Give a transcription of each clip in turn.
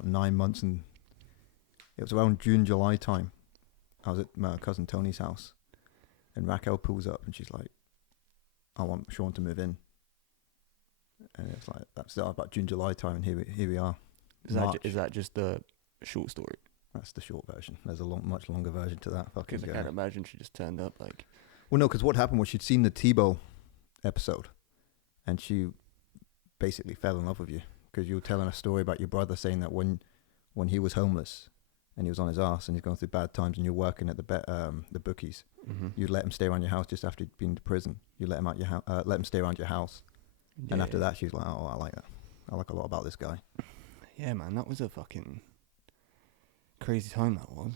about 9 months, and it was around June, July time. I was at my cousin Tony's house, and Raquel pulls up, and she's like, I want Sean to move in. And it's like, that's about June, July time, and here we are. Is that just the short story? That's the short version. There's a much longer version to that. Because I can't imagine she just turned up like... Well, no, because what happened was she'd seen the Tebow episode, and she basically fell in love with you, because you were telling a story about your brother saying that when he was homeless and he was on his ass and he's going through bad times, and you're working at the bookies, you'd let him stay around your house just after he'd been to prison. You let him out let him stay around your house. Yeah. And after that, she was like, oh, I like that. I like a lot about this guy. Yeah, man, that was a fucking crazy time that was.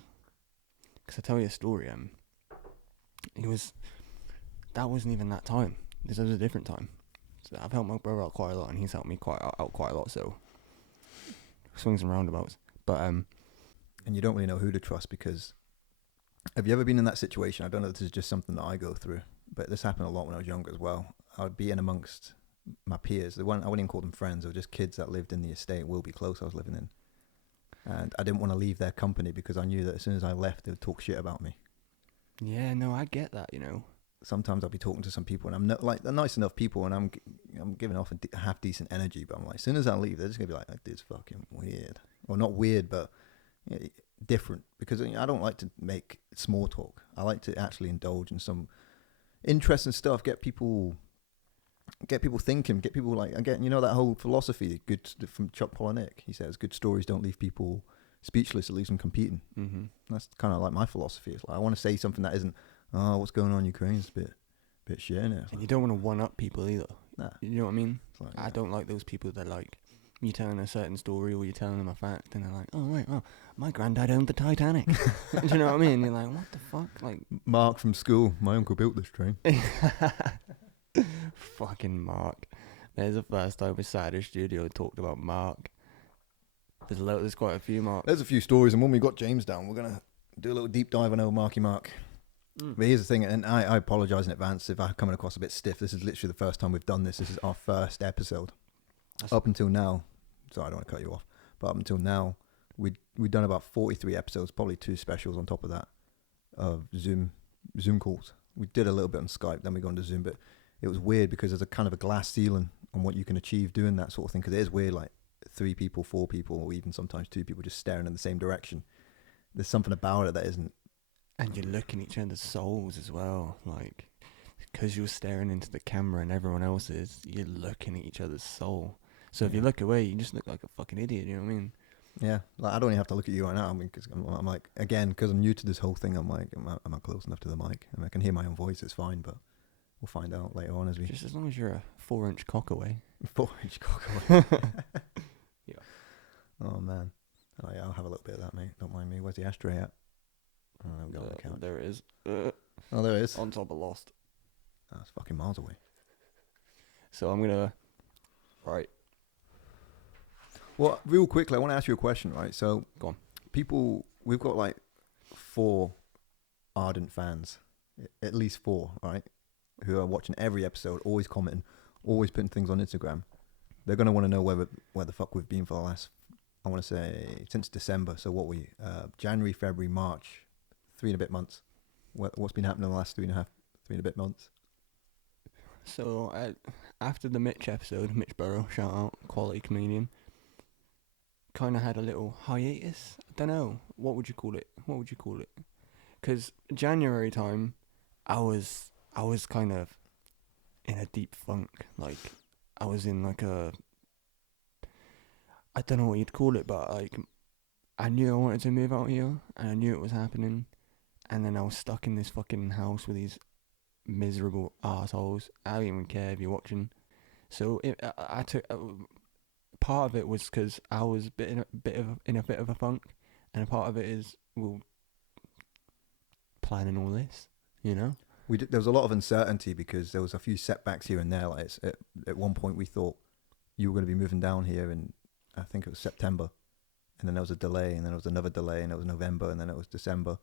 Because I tell you a story, that wasn't even that time. This was a different time. So I've helped my brother out quite a lot, and he's helped me out quite a lot, so swings and roundabouts. But and you don't really know who to trust, because have you ever been in that situation? I don't know if this is just something that I go through, but this happened a lot when I was younger as well. I would be in amongst my peers. I wouldn't even call them friends. They were just kids that lived in the estate, Wilby Close I was living in. And I didn't want to leave their company, because I knew that as soon as I left, they would talk shit about me. Yeah, no, I get that, you know. Sometimes I'll be talking to some people, and I'm not, like, they're nice enough people, and I'm giving off a half decent energy, but I'm like, as soon as I leave, they're just gonna be like, this is fucking weird, or not weird, but different, because I don't like to make small talk. I like to actually indulge in some interesting stuff, get people thinking, get people like, again, you know, that whole philosophy, good from Chuck Palahniuk. He says, good stories don't leave people speechless, it leaves them competing. Mm-hmm. That's kind of like my philosophy. It's like, I want to say something that isn't, oh, what's going on in Ukraine is a bit shit, innit? And like, you don't want to one-up people either. Nah. You know what I mean? Like, I don't like those people that, like, you're telling a certain story or you're telling them a fact, and they're like, oh, right, well, my granddad owned the Titanic. Do you know what I mean? You're like, what the fuck? Like, Mark from school, my uncle built this train. Fucking Mark. There's the first time we sat in the studio and talked about Mark. There's quite a few, Mark. There's a few stories, and when we got James down, we're going to do a little deep dive on old Marky Mark. But here's the thing, and I apologise in advance if I'm coming across a bit stiff. This is literally the first time we've done this. This is our first episode. Up until now, sorry, I don't want to cut you off, but up until now, we've done about 43 episodes, probably 2 specials on top of that, of Zoom calls. We did a little bit on Skype, then we got into Zoom, but it was weird because there's a kind of a glass ceiling on what you can achieve doing that sort of thing, because it is weird, like 3 people, 4 people, or even sometimes 2 people just staring in the same direction. There's something about it that isn't. And you're looking at each other's souls as well, like, because you're staring into the camera and everyone else is, you're looking at each other's soul. So if you look away, you just look like a fucking idiot, you know what I mean? Yeah, like, I don't even have to look at you right now. I mean, cause I'm like, again, because I'm new to this whole thing, I'm like, am I close enough to the mic? I mean, I can hear my own voice, it's fine, but we'll find out later on as we... Just as long as you're a 4-inch cock away. 4-inch cock away. Yeah. Oh, man. Oh, yeah, I'll have a little bit of that, mate. Don't mind me. Where's the ashtray at? Oh, there we go on the couch. There it is. Oh, there it is. On top of Lost. Oh, that's fucking miles away. So I'm going to... Right. Well, real quickly, I want to ask you a question, right? So, go on. People, we've got like 4 ardent fans, at least 4, right? Who are watching every episode, always commenting, always putting things on Instagram. They're going to want to know where the fuck we've been for the last, I want to say, since December. So what January, February, March, 3 and a bit months. What's been happening in the last 3 and a bit months? So, after the Mitch episode, Mitch Burrow, shout out, quality comedian, kind of had a little hiatus. I don't know. What would you call it? Because January time, I was kind of in a deep funk. Like, I was in like a... I don't know what you'd call it, but like, I knew I wanted to move out here, and I knew it was happening, and then I was stuck in this fucking house with these miserable assholes. I don't even care if you're watching. So I took... part of it was because I was in a bit of a funk, and a part of it is planning all this, you know. There was a lot of uncertainty because there was a few setbacks here and there. Like at one point, we thought you were going to be moving down here in, I think it was September, and then there was a delay, and then there was another delay, and it was November, and then it was December.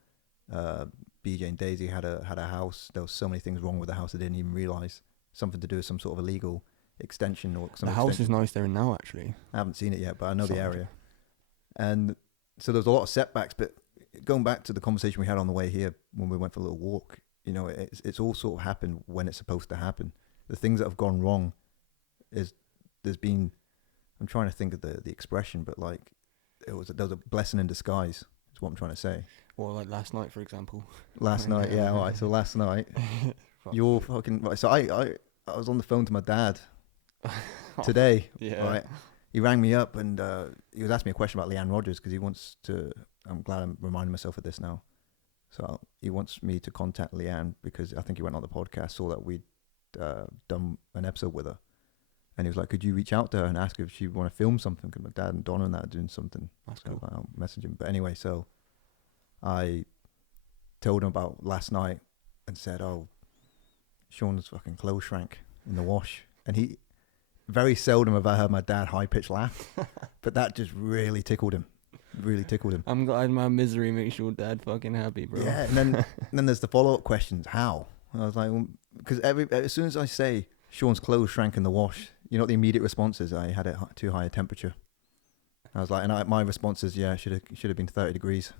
BJ and Daisy had a house. There was so many things wrong with the house I didn't even realize. Something to do with some sort of illegal extension or something. The house is nice there now, actually. I haven't seen it yet, but I know the area. And so there's a lot of setbacks. But going back to the conversation we had on the way here when we went for a little walk, you know, it's all sort of happened when it's supposed to happen. The things that have gone wrong is there's been, I'm trying to think of the expression, but like there was a blessing in disguise is what I'm trying to say. Or like last night, for example. Last night, yeah. All right, so last night, you're fucking right. So I was on the phone to my dad today. Yeah. Right, he rang me up and he was asking me a question about Leanne Rogers because he wants to. I'm glad I'm reminding myself of this now. So he wants me to contact Leanne because I think he went on the podcast, saw that we'd done an episode with her, and he was like, "Could you reach out to her and ask if she want to film something?" Because my dad and Donna and that are doing something. That's so cool. I'll message him. But anyway, so I told him about last night and said, "Oh, Sean's fucking clothes shrank in the wash," and he. Very seldom have I heard my dad high-pitched laugh, but that just really tickled him. Really tickled him. I'm glad my misery makes your dad fucking happy, bro. Yeah, and then there's the follow-up questions. How? And I was like, because as soon as I say Sean's clothes shrank in the wash, you know what the immediate response is? I had it too high a temperature. I was like, and my response is, yeah, should have been 30 degrees.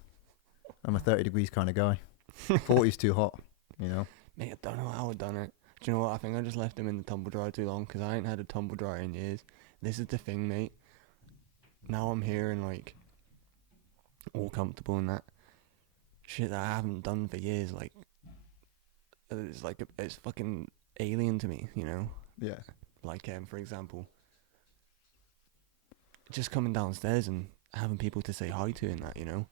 I'm a 30 degrees kind of guy. 40's too hot, you know. Mate, I don't know how I done it. Do you know what? I think I just left him in the tumble dryer too long because I ain't had a tumble dryer in years. This is the thing, mate. Now I'm here and like all comfortable and that shit that I haven't done for years. Like it's fucking alien to me, you know. Yeah. Like for example, just coming downstairs and having people to say hi to and that, you know.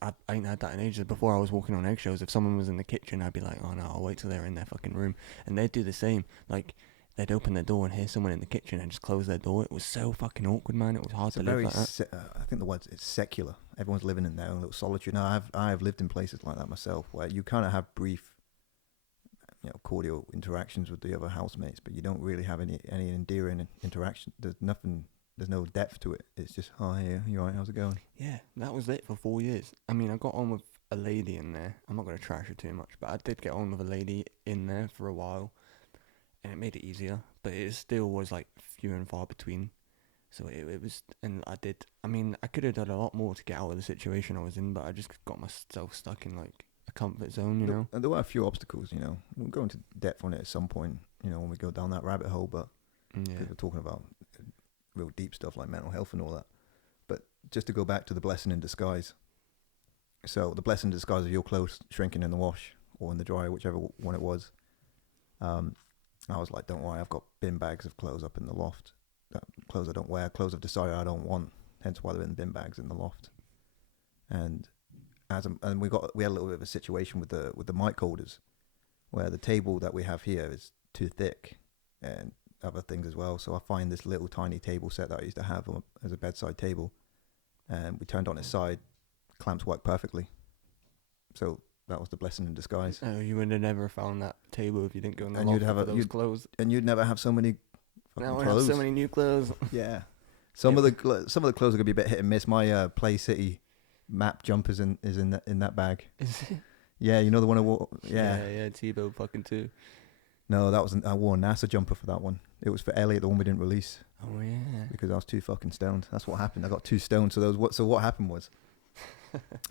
I ain't had that in ages. Before I was walking on eggshells. If someone was in the kitchen, I'd be like, oh no, I'll wait till they're in their fucking room. And they'd do the same. Like, they'd open their door and hear someone in the kitchen and just close their door. It was so fucking awkward, man. It was hard to live like that. I think the word it's secular. Everyone's living in their own little solitude. Now, I've lived in places like that myself, where you kind of have brief, you know, cordial interactions with the other housemates, but you don't really have any endearing interaction. There's nothing. There's no depth to it. It's just, oh, hey, you alright, how's it going? Yeah, that was it for 4 years. I mean, I got on with a lady in there. I'm not going to trash her too much, but I did get on with a lady in there for a while, and it made it easier, but it still was, like, few and far between. So it was, and I could have done a lot more to get out of the situation I was in, but I just got myself stuck in, like, a comfort zone, you know? And there were a few obstacles, you know. We'll go into depth on it at some point, you know, when we go down that rabbit hole, but Yeah. we're talking about real deep stuff like mental health and all that. But just to go back to the blessing in disguise. So the blessing in disguise of your clothes shrinking in the wash or in the dryer, whichever one it was. I was like, don't worry, I've got bin bags of clothes up in the loft. Clothes I don't wear, clothes I've decided I don't want. Hence why they're in the bin bags in the loft. And we had a little bit of a situation with the mic holders, where the table that we have here is too thick, and other things as well. So I find this little tiny table set that I used to have as a bedside table, and we turned on its side, clamps work perfectly. So that was the blessing in disguise. Oh, you would have never found that table if you didn't go in the And loft you'd have for those clothes. And you'd never have so many fucking Now I clothes. have so many new clothes. Yeah. Some of the clothes are gonna be a bit hit and miss. My Play City map jumpers is in that bag. Is it? Yeah, you know the one I wore. Yeah. Yeah, Tebow fucking too. No, I wore a NASA jumper for that one. It was for Elliot, the one we didn't release. Oh yeah. Because I was too fucking stoned. That's what happened. I got too stoned. So what happened was,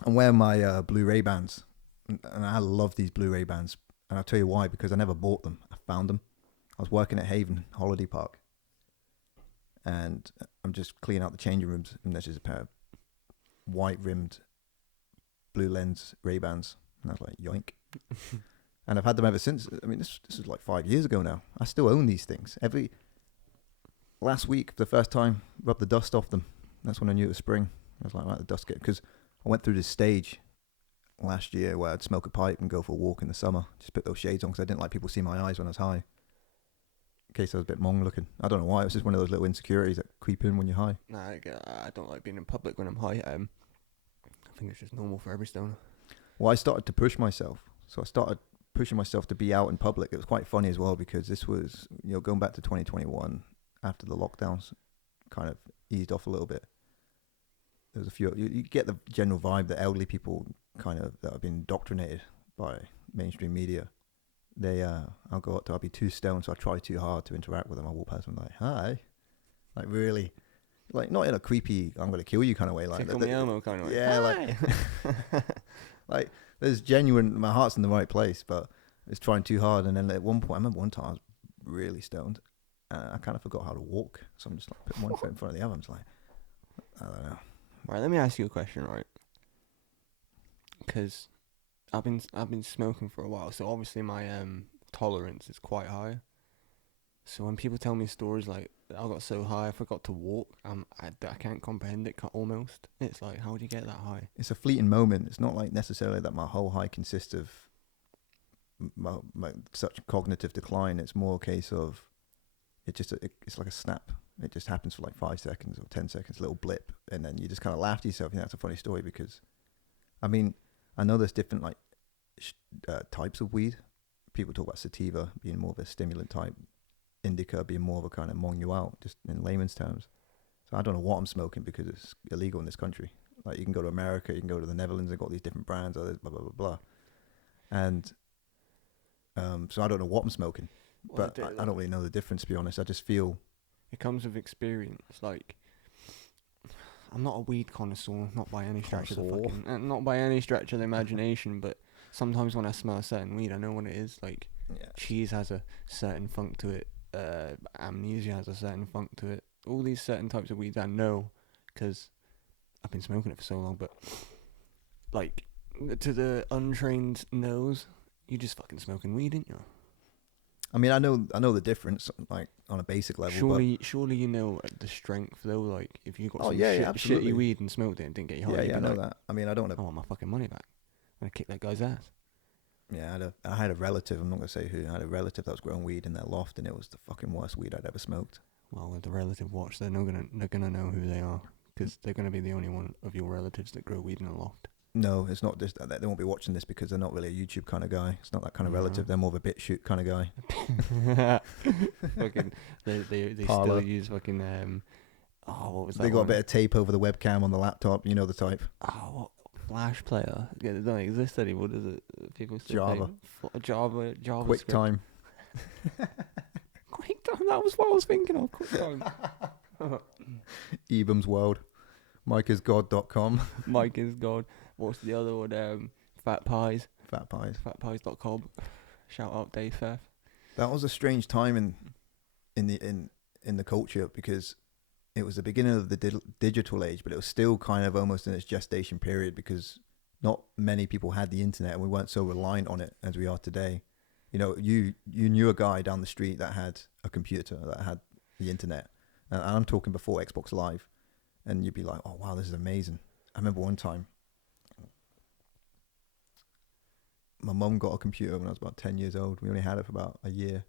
I'm wearing my Blu-ray bands, and I love these Blu-ray bands, and I'll tell you why. Because I never bought them. I found them. I was working at Haven Holiday Park, and I'm just cleaning out the changing rooms, and there's just a pair of white-rimmed, blue lens Ray-Bans, and I was like, yoink. And I've had them ever since. I mean, this is like 5 years ago now. I still own these things. Last week, the first time, rubbed the dust off them. That's when I knew it was spring. I was like, right, the dust get, because I went through this stage last year where I'd smoke a pipe and go for a walk in the summer. Just put those shades on because I didn't like people seeing my eyes when I was high. In case I was a bit mong looking. I don't know why. It was just one of those little insecurities that creep in when you're high. Nah, I don't like being in public when I'm high. I think it's just normal for every stoner. Well, I started to push myself. So I started pushing myself to be out in public. It was quite funny as well because this was, going back to 2021 after the lockdowns kind of eased off a little bit. There was a few, you get the general vibe that elderly people kind of that have been indoctrinated by mainstream media. I'll go up to, I'll be too stoned, so I try too hard to interact with them. I walk past them like, hi. Like really, Like, not in a creepy, I'm going to kill you kind of way. Like, Tickle me Elmo kind of way. yeah, like, there's genuine, my heart's in the right place, but it's trying too hard. And then at one point, I remember one time I was really stoned, and I kind of forgot how to walk. So I'm just like putting one foot in front of the other. I'm just like, I don't know. Right, let me ask you a question, right? Because I've been smoking for a while, so obviously my tolerance is quite high. So when people tell me stories like I got so high I forgot to walk, I can't comprehend it. Almost, it's like, how do you get that high? It's a fleeting moment. It's not like necessarily that my whole high consists of my such cognitive decline. It's more a case of it's like a snap. It just happens for like 5 seconds or 10 seconds, a little blip, and then you just kind of laugh to yourself. And that's a funny story because, I mean, I know there's different like types of weed. People talk about sativa being more of a stimulant type, indica being more of a kind of mong you out, just in layman's terms. So I don't know what I'm smoking because it's illegal in this country. Like, you can go to America, you can go to the Netherlands, they've got these different brands, blah, blah, blah, blah. And so I don't know what I'm smoking. Well, But I don't really know the difference, to be honest. I just feel... It comes with experience. Like, I'm not a weed connoisseur, not by any stretch of the not by any stretch of the imagination, but sometimes when I smell a certain weed, I know what it is. Like, cheese has a certain funk to it. Amnesia has a certain funk to it. All these certain types of weeds I know because I've been smoking it for so long. But like, to the untrained nose, you just fucking smoking weed, ain't you? I mean, I know the difference, like, on a basic level. Surely you know the strength though. Like, if you got some absolutely. shitty weed and smoked it and didn't get you high, I know that. I mean, I don't want I want my fucking money back. I'm gonna kick that guy's ass. Yeah, I had a relative, I'm not going to say who, I had a relative that was growing weed in their loft, and it was the fucking worst weed I'd ever smoked. Well, with the relative watch, they're gonna know who they are, because they're gonna be the only one of your relatives that grow weed in a loft. No, it's not just that. They won't be watching this because they're not really a YouTube kind of guy. It's not that kind of relative. They're more of a bit shoot kind of guy. Fucking, they still use fucking, what was that? They got a bit of tape over the webcam on the laptop, you know the type. Oh, what? Flash player. Yeah, it don't exist anymore, does it? People still Java. Java. QuickTime. QuickTime. That was what I was thinking of. QuickTime. Ebam's World. MikeIsGod.com. Mike is God. What's the other one? Fat Pies. Fat Pies. Fatpies.com. Shout out Dave Fair. That was a strange time in the culture because it was the beginning of the digital age, but it was still kind of almost in its gestation period because not many people had the internet and we weren't so reliant on it as we are today. You know, you knew a guy down the street that had a computer, that had the internet. And I'm talking before Xbox Live. And you'd be like, oh, wow, this is amazing. I remember one time, my mum got a computer when I was about 10 years old. We only had it for about a year.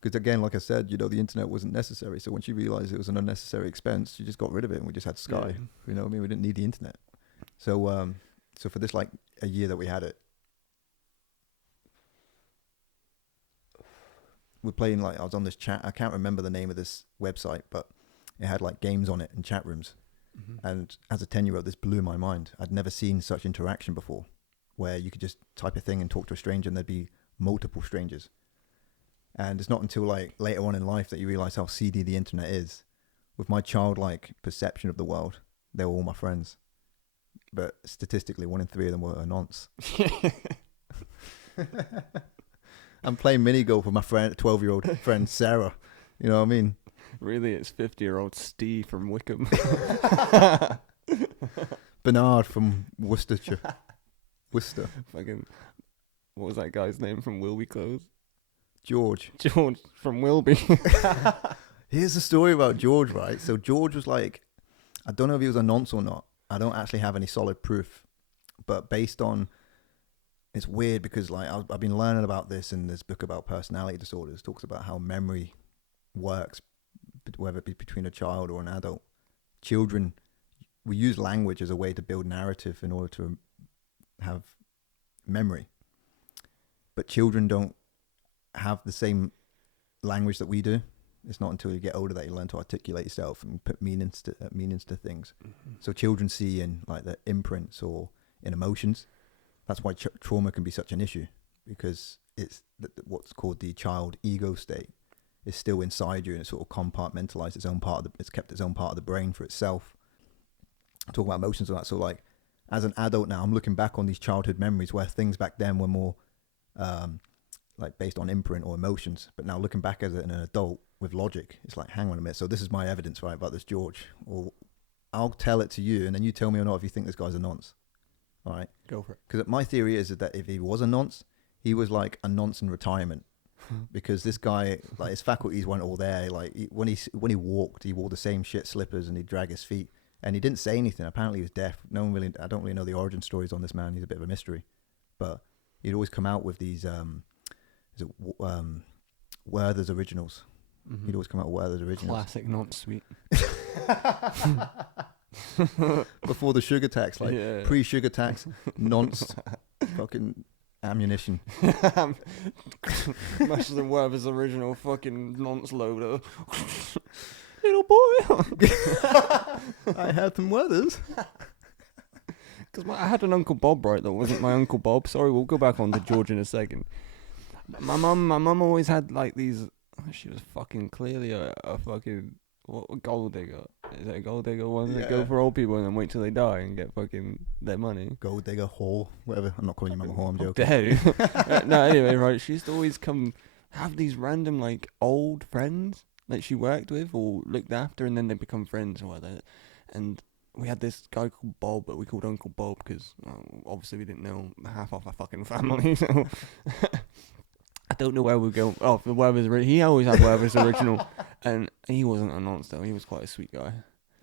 Because again, like I said, you know, the internet wasn't necessary. So when she realized it was an unnecessary expense, she just got rid of it and we just had Sky. Yeah. You know what I mean? We didn't need the internet. So so for this, like, a year that we had it, we're playing, like, I was on this chat. I can't remember the name of this website, but it had, like, games on it and chat rooms. Mm-hmm. And as a 10-year-old, this blew my mind. I'd never seen such interaction before, where you could just type a thing and talk to a stranger and there'd be multiple strangers. And it's not until, like, later on in life that you realize how seedy the internet is. With my childlike perception of the world, they were all my friends. But statistically, 1 in 3 of them were a nonce. I'm playing mini golf with my 12-year-old friend Sarah. You know what I mean? Really, it's 50-year-old Steve from Wickham. Bernard from Worcester. Fucking, what was that guy's name from Wilby Close? George from Wilby. Here's the story about George, right? So George was like, I don't know if he was a nonce or not. I don't actually have any solid proof. But based on, it's weird because, like, I've been learning about this in this book about personality disorders. It talks about how memory works, whether it be between a child or an adult. Children, we use language as a way to build narrative in order to have memory. But children don't have the same language that we do. It's not until you get older that you learn to articulate yourself and put meanings to things. Mm-hmm. So children see in, like, the imprints or in emotions. That's why trauma can be such an issue, because it's what's called the child ego state. is still inside you, and it's sort of compartmentalized its own part of it's kept its own part of the brain for itself. Talking about emotions and that. So like, as an adult now, I'm looking back on these childhood memories where things back then were more like based on imprint or emotions. But now looking back as an adult with logic, it's like, hang on a minute. So this is my evidence, right, about this George. Or I'll tell it to you, and then you tell me or not if you think this guy's a nonce. All right? Go for it. Because my theory is that if he was a nonce, he was like a nonce in retirement. Because this guy, like, his faculties weren't all there. Like, when he walked, he wore the same shit slippers and he'd drag his feet. And he didn't say anything. Apparently he was deaf. I don't really know the origin stories on this man. He's a bit of a mystery. But he'd always come out with these, Werther's Originals. He'd always come out with Werther's Originals. Classic nonce sweet. Before the sugar tax, like pre-sugar tax, nonce, fucking ammunition. Much than Werther's Original fucking nonce loader. Little boy. I had some Werther's. Because I had an Uncle Bob, right? That wasn't my Uncle Bob. Sorry, we'll go back on to George in a second. My mum always had like these. She was fucking clearly a fucking gold digger. Is it a gold digger one that go for old people and then wait till they die and get fucking their money? Gold digger, whore, whatever. I'm not calling you mum a whore. I'm joking. Dare you? No, anyway, right. She used to always come have these random like old friends that she worked with or looked after, and then they become friends or whatever. And we had this guy called Bob, but we called Uncle Bob because obviously we didn't know half of our fucking family. So I don't know where we're going. Oh, for Werther's he always had Werther's Original, and he wasn't a nonce though. He was quite a sweet guy.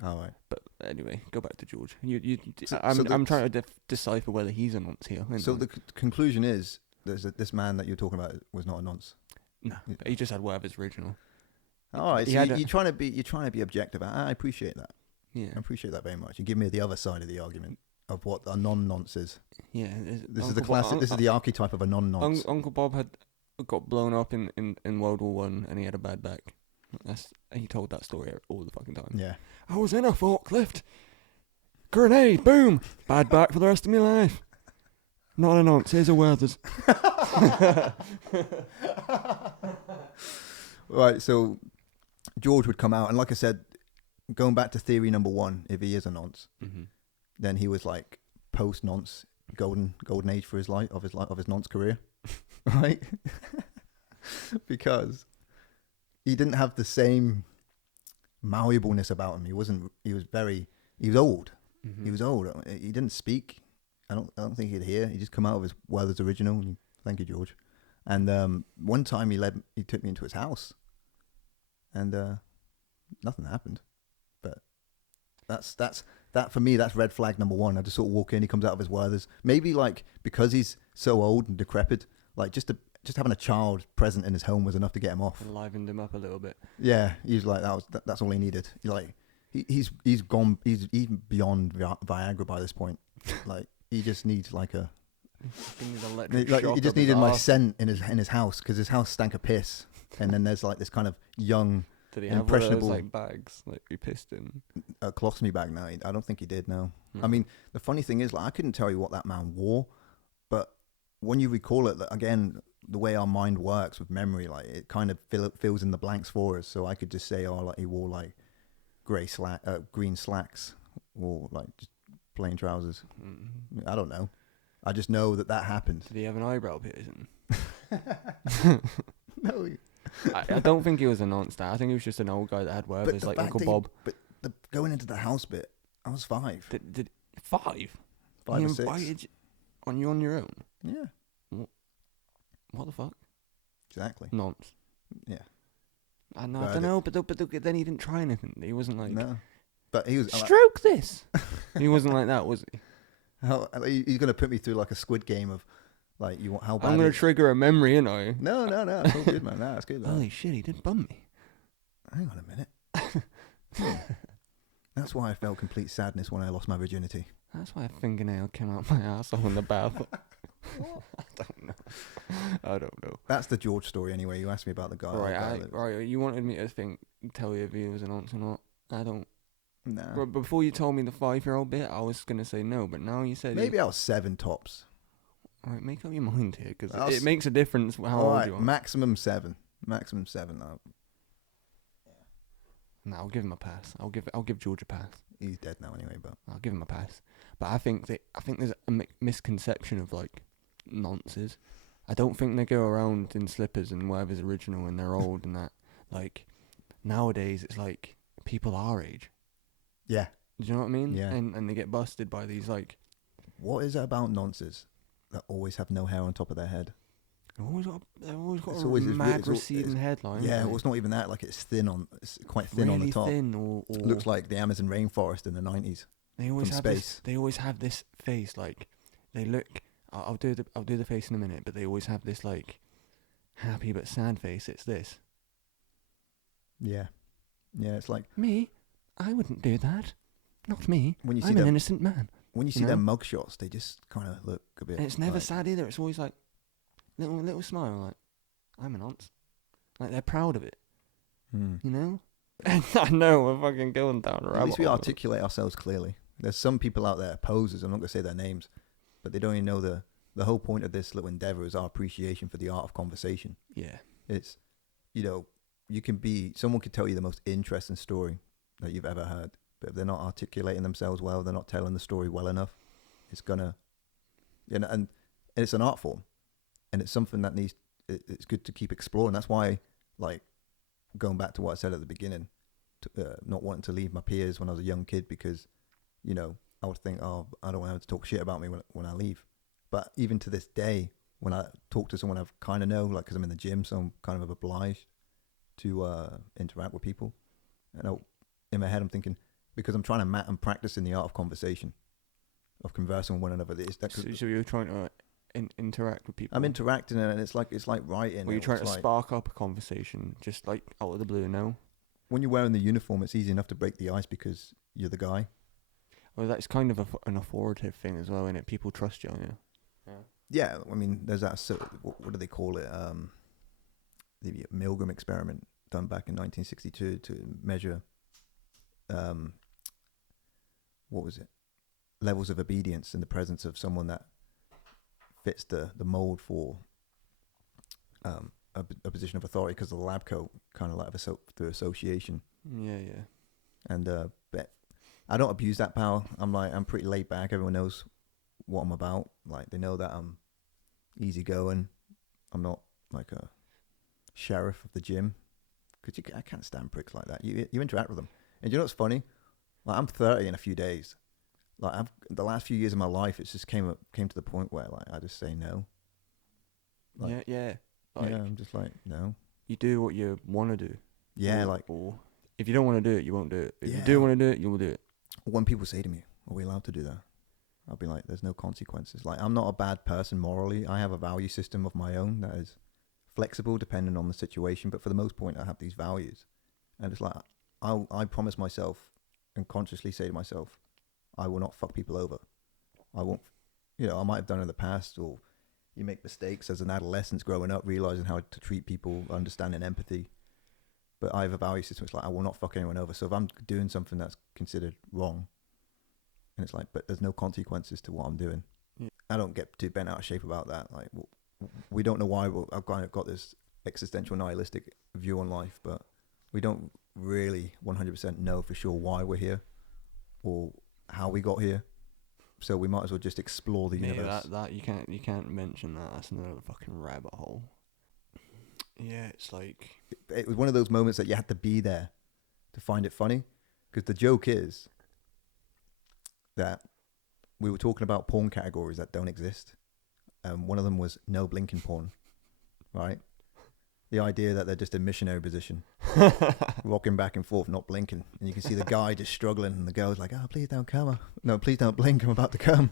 All right. But anyway, go back to George. I'm trying to decipher whether he's a nonce here. So the conclusion is this man that you're talking about was not a nonce. No, but he just had Werther's Original. All right, so you're trying to be objective. I appreciate that. Yeah, I appreciate that very much. You give me the other side of the argument of what a non-nonce is. Yeah, this is the classic. This is the archetype of a non-nonce. Uncle Bob had got blown up in World War One, and he had a bad back. He told that story all the fucking time. Yeah, I was in a forklift. Grenade, boom, bad back for the rest of my life. Not a nonce. Here's a Werther's. Right, so George would come out, and like I said, going back to theory number one, if he is a nonce, then he was like post-nonce, golden age for his life of his nonce career, right? Because he didn't have the same malleableness about him. He was old. He was old. He didn't speak. I don't think he'd hear. He just come out of his Werther's Original. Thank you, George. And one time he took me into his house, and nothing happened. But that for me, that's red flag number one. I just sort of walk in, he comes out of his Werther's. Maybe like because he's so old and decrepit, like just having a child present in his home was enough to get him off. Livened him up a little bit. Yeah, he's like that's all he needed. He's beyond Viagra by this point. Like he just needs like a. He just needed my scent in his house because his house stank of piss, and then there's like this kind of young, did he have impressionable one of those, like bags like he pissed in? A colostomy bag. No, I don't think he did. No. Mm. I mean, the funny thing is, like, I couldn't tell you what that man wore, but when you recall it, again, the way our mind works with memory, like it kind of fills in the blanks for us. So I could just say, oh, like he wore like green slacks, or like just plain trousers. Mm. I don't know. I just know that happened. Did he have an eyebrow piercing? No. I don't think he was a nonce. I think he was just an old guy that had Werther's, like Uncle Bob. But the going into the house bit, I was 5. Did 5? 5 he or 6. Invited you on your own? Yeah. What the fuck? Exactly. Nonce. Yeah. I don't know, but then he didn't try anything. He wasn't like... No. But he was... Stroke this! He wasn't like that, was he? He's going to put me through like a Squid Game of... Like, how bad... I'm going to trigger a memory, ain't I? No. It's all good, man. No, it's good, man. Holy shit, he did bum me. Hang on a minute. That's why I felt complete sadness when I lost my virginity. That's why a fingernail came out my asshole in the bath. I don't know. That's the George story anyway. You asked me about the guy. Right, you wanted me to tell you if he was an nonce or not. I don't... No. But before you told me the 5-year-old bit, I was going to say no, but now you said... Maybe I was 7 tops. Alright, make up your mind here, because it makes a difference how old you are. Maximum 7. Maximum 7. No, I'll give him a pass. I'll give George a pass. He's dead now anyway, but I'll give him a pass. But I think there's a misconception of like nonces. I don't think they go around in slippers and whatever's original and they're old and that. Like nowadays, it's like people our age. yeah. Do you know what I mean? Yeah. And they get busted by these like. What is it about nonces that always have no hair on top of their head? They've always got It's a always- it's mad weird, receding headline. Yeah, like, well, it's not even that. Like it's quite thin really on the top. thin or It looks like the Amazon rainforest in the 90s. they always from have space. this. They always have this face like they look. I'll do the face in a minute, but they always have this like happy but sad face. It's this. Yeah, yeah. It's like Me, I wouldn't do that. Not me. when you see I'm an them innocent man. when you see you their know? mug shots, they just kind of look a bit. And it's never like, sad either. It's always like little smile, like I'm an aunt. Like they're proud of it, hmm. you know. I know we're fucking going down a rabbit At least we hole. articulate ourselves clearly. There's some people out there, posers. I'm not gonna say their names, but they don't even know the whole point of this little endeavor is our appreciation for the art of conversation. Yeah, It's, someone could tell you the most interesting story that you've ever heard, but if they're not articulating themselves well, they're not telling the story well enough, it's gonna, and it's an art form, and it's something that it's good to keep exploring. That's why, like, going back to what I said at the beginning, not wanting to leave my peers when I was a young kid because, I would think, oh, I don't want them to talk shit about me when I leave. But even to this day, when I talk to someone I kind of know, like, because I'm in the gym, so I'm kind of obliged to interact with people. And in my head, I'm thinking, because I'm trying to I'm practicing the art of conversation, of conversing with one another. so you're trying to interact with people. I'm interacting, and it's like writing. Were you trying to like, spark up a conversation, just like out of the blue? No. when you're wearing the uniform, it's easy enough to break the ice because you're the guy. Well, that's kind of an authoritative thing as well, innit? People trust you on you. Yeah, I mean, there's that. What do they call it? The Milgram experiment done back in 1962 to measure, what was it? Levels of obedience in the presence of someone that fits the mold for a position of authority, because of the lab coat, kind of like through association. Yeah, yeah. And but I don't abuse that power. I'm pretty laid back. Everyone knows what I'm about. Like, they know that I'm easygoing. I'm not like a sheriff of the gym, because I can't stand pricks like that. You interact with them, and you know what's funny? Like, I'm 30 in a few days. Like, the last few years of my life, it's just came to the point where, like, I just say no. Like, yeah. Like, yeah, I'm just like, no. you do what you want to do. Yeah, or if you don't want to do it, you won't do it. If you Yeah. do want to do it, you will do it. When people say to me, "Are we allowed to do that?" I'll be like, "There's no consequences." Like, I'm not a bad person morally. I have a value system of my own that is flexible depending on the situation, but for the most part, I have these values, and it's like I promise myself and consciously say to myself, I will not fuck people over. I won't. I might have done it in the past, or you make mistakes as an adolescent growing up, realizing how to treat people, understanding empathy. But I have a value system. It's like, I will not fuck anyone over. So if I'm doing something that's considered wrong, and it's like, but there's no consequences to what I'm doing. Yeah. I don't get too bent out of shape about that. Like, we don't know why. I've kind of got this existential nihilistic view on life, but we don't really 100% know for sure why we're here or how we got here. So we might as well just explore the universe. That you can't mention that. That's another fucking rabbit hole. Yeah, it's like, It was one of those moments that you had to be there to find it funny, because the joke is that we were talking about porn categories that don't exist. One of them was no blinking porn, right? The idea that they're just in missionary position, rocking back and forth, not blinking. And you can see the guy just struggling, and the girl's like, "Oh, please don't come. No, please don't blink. I'm about to come."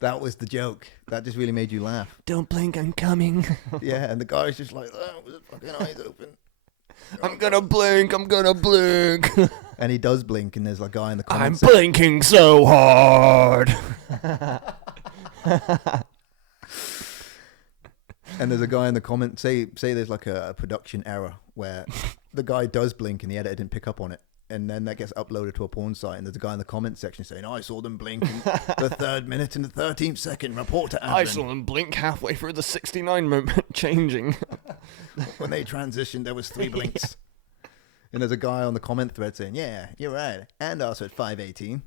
That was the joke. That just really made you laugh. don't blink, I'm coming. Yeah, and the guy's just like, "Oh, with his fucking eyes open. I'm gonna blink. And he does blink, and there's a guy in the I'm comments. blinking so hard. And there's a guy in the comment, say there's like a production error where the guy does blink and the editor didn't pick up on it, and then that gets uploaded to a porn site, and there's a guy in the comment section saying, "I saw them blink in the 3rd minute and the 13th second. Report to admin. I saw them blink halfway through the 69 moment changing." When they transitioned, there was 3 blinks." And there's a guy on the comment thread saying, "Yeah, you're right," and also at 5:18.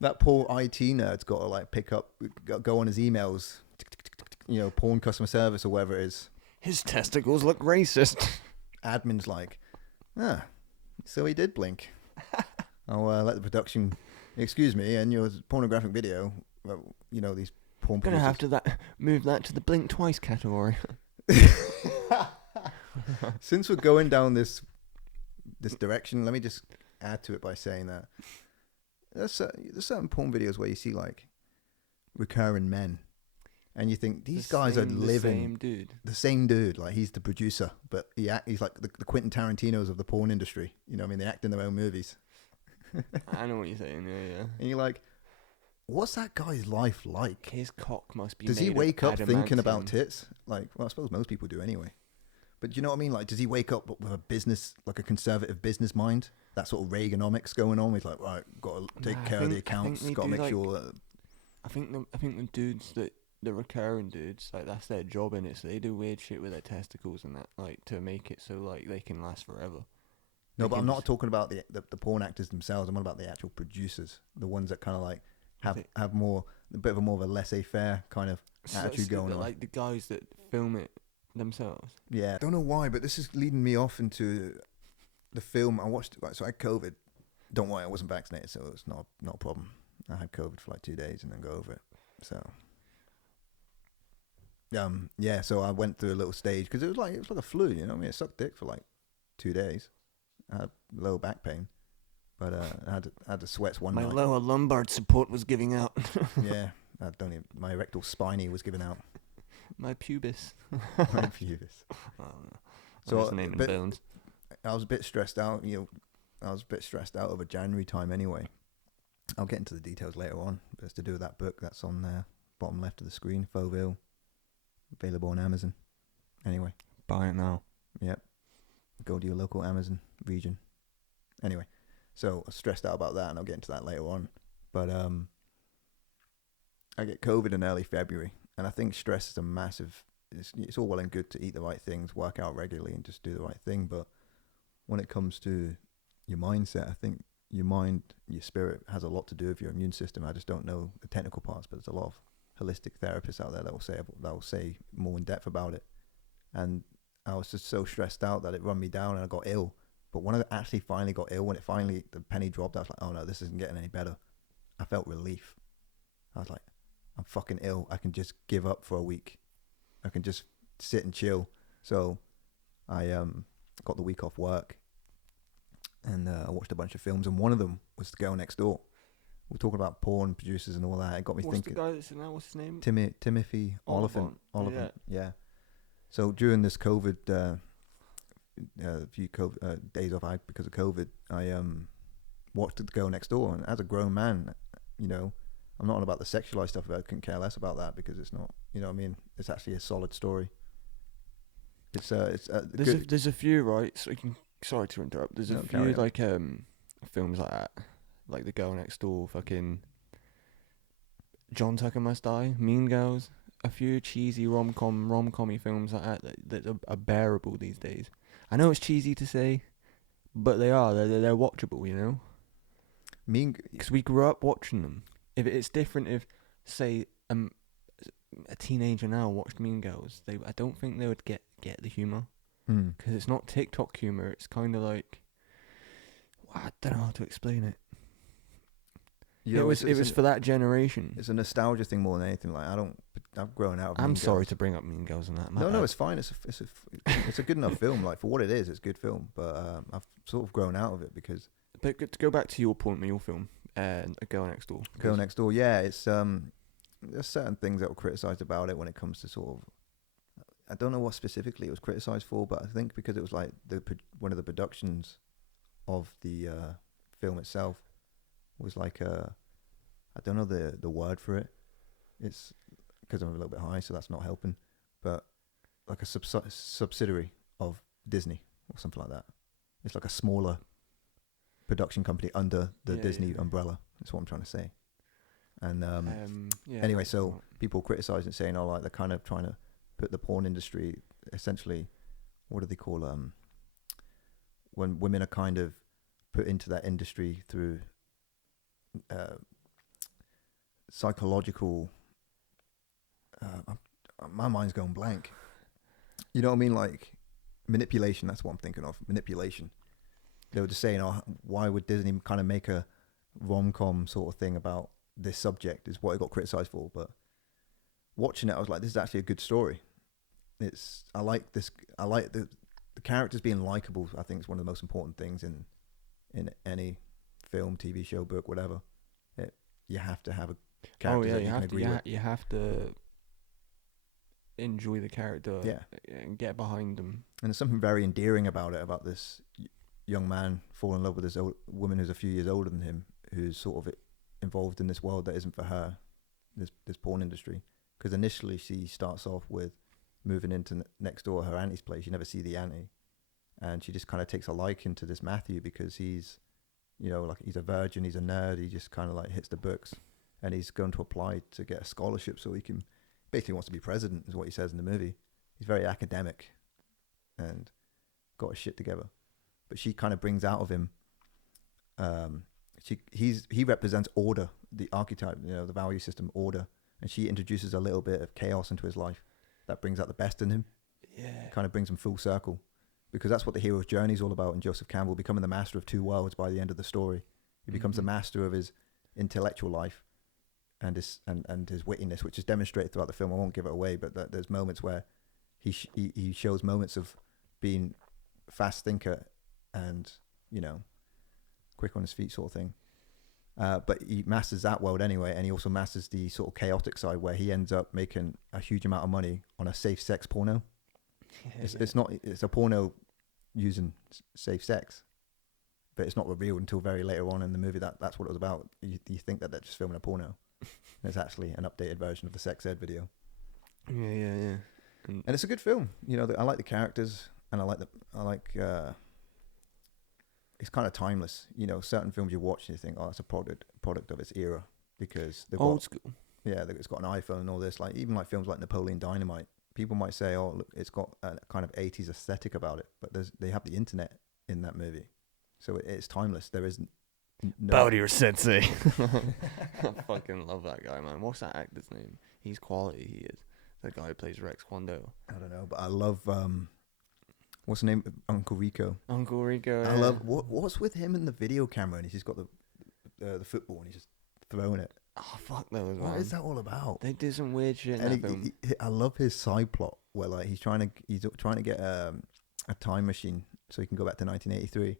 That poor IT nerd's got to like pick up, go on his emails, porn customer service or whatever it is. His testicles look racist. Admin's like, so he did blink. I'll let the production, excuse me, and your pornographic video, these porn Gonna producers. have to move that to the blink twice category. Since we're going down this direction, let me just add to it by saying that there's certain porn videos where you see like recurring men, and you think these guys are living the same dude. Like he's the producer, but he's like the Quentin Tarantinos of the porn industry. You know what I mean? They act in their own movies. I know what you're saying. Yeah. And you're like, what's that guy's life like? His cock must be. Does made he wake of up thinking about tits? Like, well, I suppose most people do anyway. But do you know what I mean? Like, does he wake up with a conservative business mind? That sort of Reaganomics going on. He's like, right, got to take care of the accounts. Got to make sure that. I think the dudes the recurring dudes, like that's their job in it. So they do weird shit with their testicles and that, like to make it so like they can last forever. No, but I'm not talking about the porn actors themselves. I'm on about the actual producers, the ones that kind of like have more a bit of a laissez-faire kind of attitude going on. Like the guys that film it themselves. Yeah, I don't know why, but this is leading me off into the film I watched. Right, so I had COVID. Don't worry, I wasn't vaccinated, so it's not a problem. I had COVID for like 2 days and then go over it. So so I went through a little stage because it was like a flu. You know what I mean? It sucked dick for like 2 days. I had low back pain, but I had the sweats one night. My lower lumbar support was giving out. Yeah, my rectal spiny was giving out. My pubis. My pubis. Oh, so bones. I was a bit stressed out. I was a bit stressed out over January time anyway. I'll get into the details later on, but it's to do with that book that's on there, bottom left of the screen, Fauxville, available on Amazon. Anyway. Buy it now. Yep. Go to your local Amazon region. Anyway, so I was stressed out about that, and I'll get into that later on. But I get COVID in early February, and I think stress is a massive... It's all well and good to eat the right things, work out regularly, and just do the right thing, but when it comes to your mindset, I think your mind, your spirit has a lot to do with your immune system. I just don't know the technical parts, but there's a lot of holistic therapists out there that will say more in depth about it. And I was just so stressed out that it run me down and I got ill. But when I actually finally got ill, when the penny dropped, I was like, oh no, this isn't getting any better. I felt relief. I was like, I'm fucking ill. I can just give up for a week. I can just sit and chill. So I got the week off work, and I watched a bunch of films, and one of them was The Girl Next Door. We're talking about porn producers and all that. It got me thinking. What's the guy that's in that? What's his name? Timothy Oliphant. Yeah. So during this COVID, few COVID days off because of COVID, I watched The Girl Next Door, and as a grown man, I'm not on about the sexualized stuff. I couldn't care less about that because it's not. You know what I mean? It's actually a solid story. There's a few, right? So sorry to interrupt. There's a few like films like that, like The Girl Next Door, fucking John Tucker Must Die, Mean Girls, a few cheesy rom-com-y films like that are bearable these days. I know it's cheesy to say, but they're watchable, you know. Because we grew up watching them. If it's different, if say a teenager now watched Mean Girls, I don't think they would get the humor. Because it's not TikTok humor. It's kind of like, I don't know how to explain it. It was for that generation. It's a nostalgia thing more than anything. Like I've grown out of Mean I'm Girls. sorry to bring up Mean Girls and that. No, it's fine. It's a good enough film. Like for what it is, it's a good film. But I've sort of grown out of it because. But to go back to your point with your film, A Girl Next Door. Girl Next Door, yeah. It's there's certain things that were criticised about it when it comes to sort of. I don't know what specifically it was criticised for, but I think because it was like one of the productions of the film itself was like I don't know the word for it. It's because I'm a little bit high, so that's not helping. But like a subsidiary of Disney or something like that. It's like a smaller production company under the Disney umbrella. That's what I'm trying to say. And anyway, so people criticise it, saying, "Oh, like they're kind of trying to put the porn industry essentially what do they call when women are kind of put into that industry through psychological. My mind's going blank. You know what I mean? Like manipulation. That's what I'm thinking of. Manipulation. They were just saying, "Oh, why would Disney kind of make a rom-com sort of thing about this subject?" Is what it got criticized for. But watching it, I was like, "This is actually a good story." I like this. I like the characters being likable. I think is one of the most important things in any film, TV show, book, whatever. You have to have a character that you can agree with. You have to enjoy the character, and get behind them. And there's something very endearing about it, about this young man falling in love with this old woman who's a few years older than him, who's sort of involved in this world that isn't for her, this porn industry. Because initially she starts off with moving into next door her auntie's place. You never see the auntie, and she just kind of takes a liking to this Matthew because he's, like he's a virgin, he's a nerd, he just kind of like hits the books, and he's going to apply to get a scholarship so he can. Basically wants to be president, is what he says in the movie. He's very academic and got his shit together. But she kind of brings out of him, he represents order, the archetype, the value system, order. And she introduces a little bit of chaos into his life. That brings out the best in him. Yeah. Kind of brings him full circle. Because that's what the hero's journey is all about in Joseph Campbell, becoming the master of two worlds by the end of the story. He becomes the master of his intellectual life and his wittiness, which is demonstrated throughout the film. I won't give it away, but there's moments where he shows moments of being fast thinker and quick on his feet sort of thing. But he masters that world anyway, and he also masters the sort of chaotic side where he ends up making a huge amount of money on a safe sex porno. It's a porno using safe sex, but it's not revealed until very later on in the movie that's what it was about. You think that they're just filming a porno. It's actually an updated version of the sex ed video. Yeah. And it's a good film. I like the characters, and I like it's kind of timeless. Certain films you watch and you think, oh, that's a product of its era because they've old school. Yeah, it's got an iPhone and all this. Like even like films like Napoleon Dynamite, people might say, oh, look, it's got a kind of 80s aesthetic about it, but they have the internet in that movie, so it's timeless. There is bow to your sensei. I fucking love that guy, man. What's that actor's name? He's quality. He is the guy who plays Rex Kwando. I don't know, but I love what's the name? Uncle Rico. Uncle Rico. I love what's with him and the video camera, and he's just got the football and he's just throwing it. Oh fuck those! What is that all about? They do some weird shit. And I love his side plot where like he's trying to get a time machine so he can go back to 1983.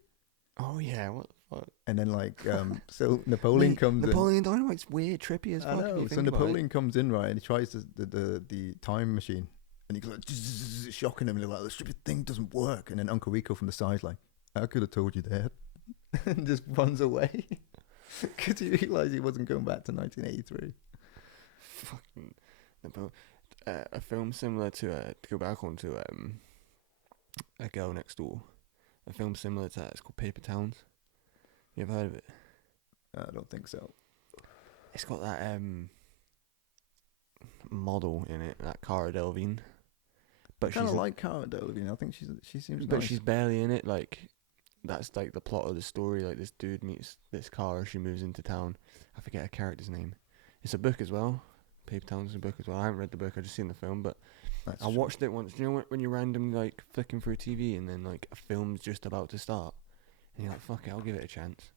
Oh yeah, what the fuck? And then like so Napoleon comes in. Napoleon Dynamite's weird, trippy as fuck. I know. So Napoleon comes in, right, and he tries the time machine, and he goes like, shocking him, and like, the stupid thing doesn't work. And then Uncle Rico from the side's like, I could have told you that, and just runs away because he realised he wasn't going back to 1983. Fucking a film similar to go back on to A Girl Next Door. A film similar to that. It's called Paper Towns. You ever heard of it? I don't think so. It's got that model in it, that Cara Delevingne. But I kind of like Cara Delevingne. I think she seems. But nice. She's barely in it. Like that's like the plot of the story. Like this dude meets this Cara. She moves into town. I forget her character's name. It's a book as well. Paper Towns is a book as well. I haven't read the book. I just seen the film, but. I watched it once. You know when you're randomly like flicking through TV and then like a film's just about to start, and you're like, "Fuck it, I'll give it a chance."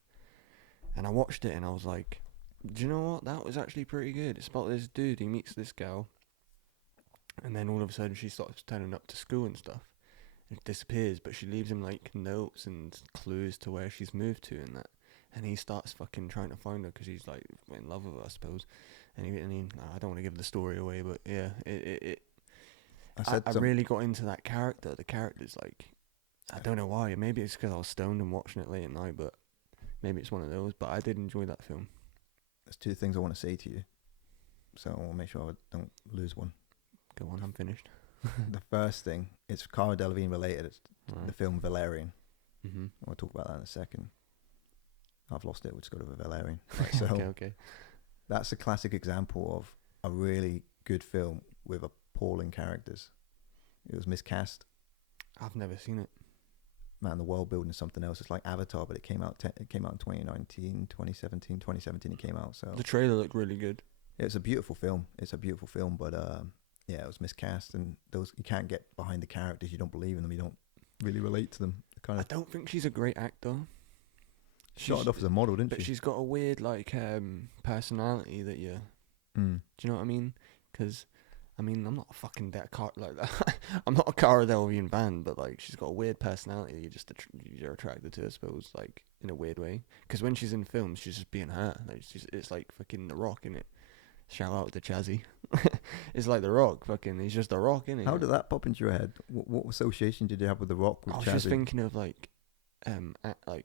And I watched it and I was like, "Do you know what? That was actually pretty good." It's about this dude. He meets this girl, and then all of a sudden she starts turning up to school and stuff. And disappears, but she leaves him like notes and clues to where she's moved to and that. And he starts fucking trying to find her because he's like in love with her, I suppose. And I don't want to give the story away, but yeah, I really got into that character. The character's like, I don't know why. Maybe it's because I was stoned and watching it late at night, but maybe it's one of those. But I did enjoy that film. There's two things I want to say to you, so I want to make sure I don't lose one. Go on, I'm finished. The first thing, it's Cara Delevingne related. It's right. The film Valerian. Mm-hmm. I want to talk about that in a second. I've lost it. We'll just go to Valerian. Right, so okay. That's a classic example of a really good film with appalling characters. It was miscast. I've never seen it. Man, the world building is something else. It's like Avatar, but it came out in 2019, 2017. 2017 it came out. So The trailer looked really good. it's a beautiful film. But yeah, it was miscast, and those you can't get behind the characters. You don't believe in them. You don't really relate to them. I don't think she's a great actor. Started off as a model, didn't But she? she's got a weird personality that you. Mm. Do you know what I mean? Because I mean, I'm not a fucking car like that. I'm not a Cara Delevingne fan, but like she's got a weird personality. You're attracted to, I suppose, like in a weird way. Because when she's in films, she's just being her. Like it's like fucking The Rock, innit? Shout out to Chazzy. It's like The Rock, fucking. He's just The Rock, innit? How did that pop into your head? What association did you have with The Rock? With I was Chazzy? just thinking of like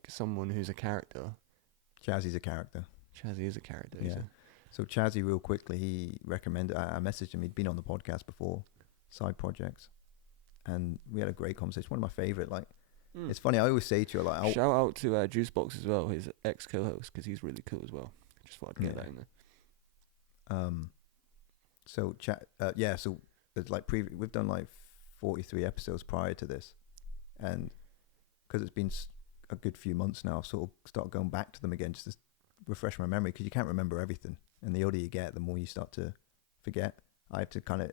someone who's a character. Chazzy's a character. Chazzy is a character. Yeah. So Chazzy, real quickly, he recommended. I messaged him. He'd been on the podcast before, side projects, and we had a great conversation. One of my favorite. Like, it's funny. I always say to her, like, shout out to Juicebox as well, his ex co-host, because he's really cool as well. Just thought I'd get that in there. So so there's like we've done like 43 episodes prior to this, and because it's been a good few months now, I've sort of started going back to them again just to refresh my memory, because you can't remember everything, and the older you get, the more you start to forget. I have to kind of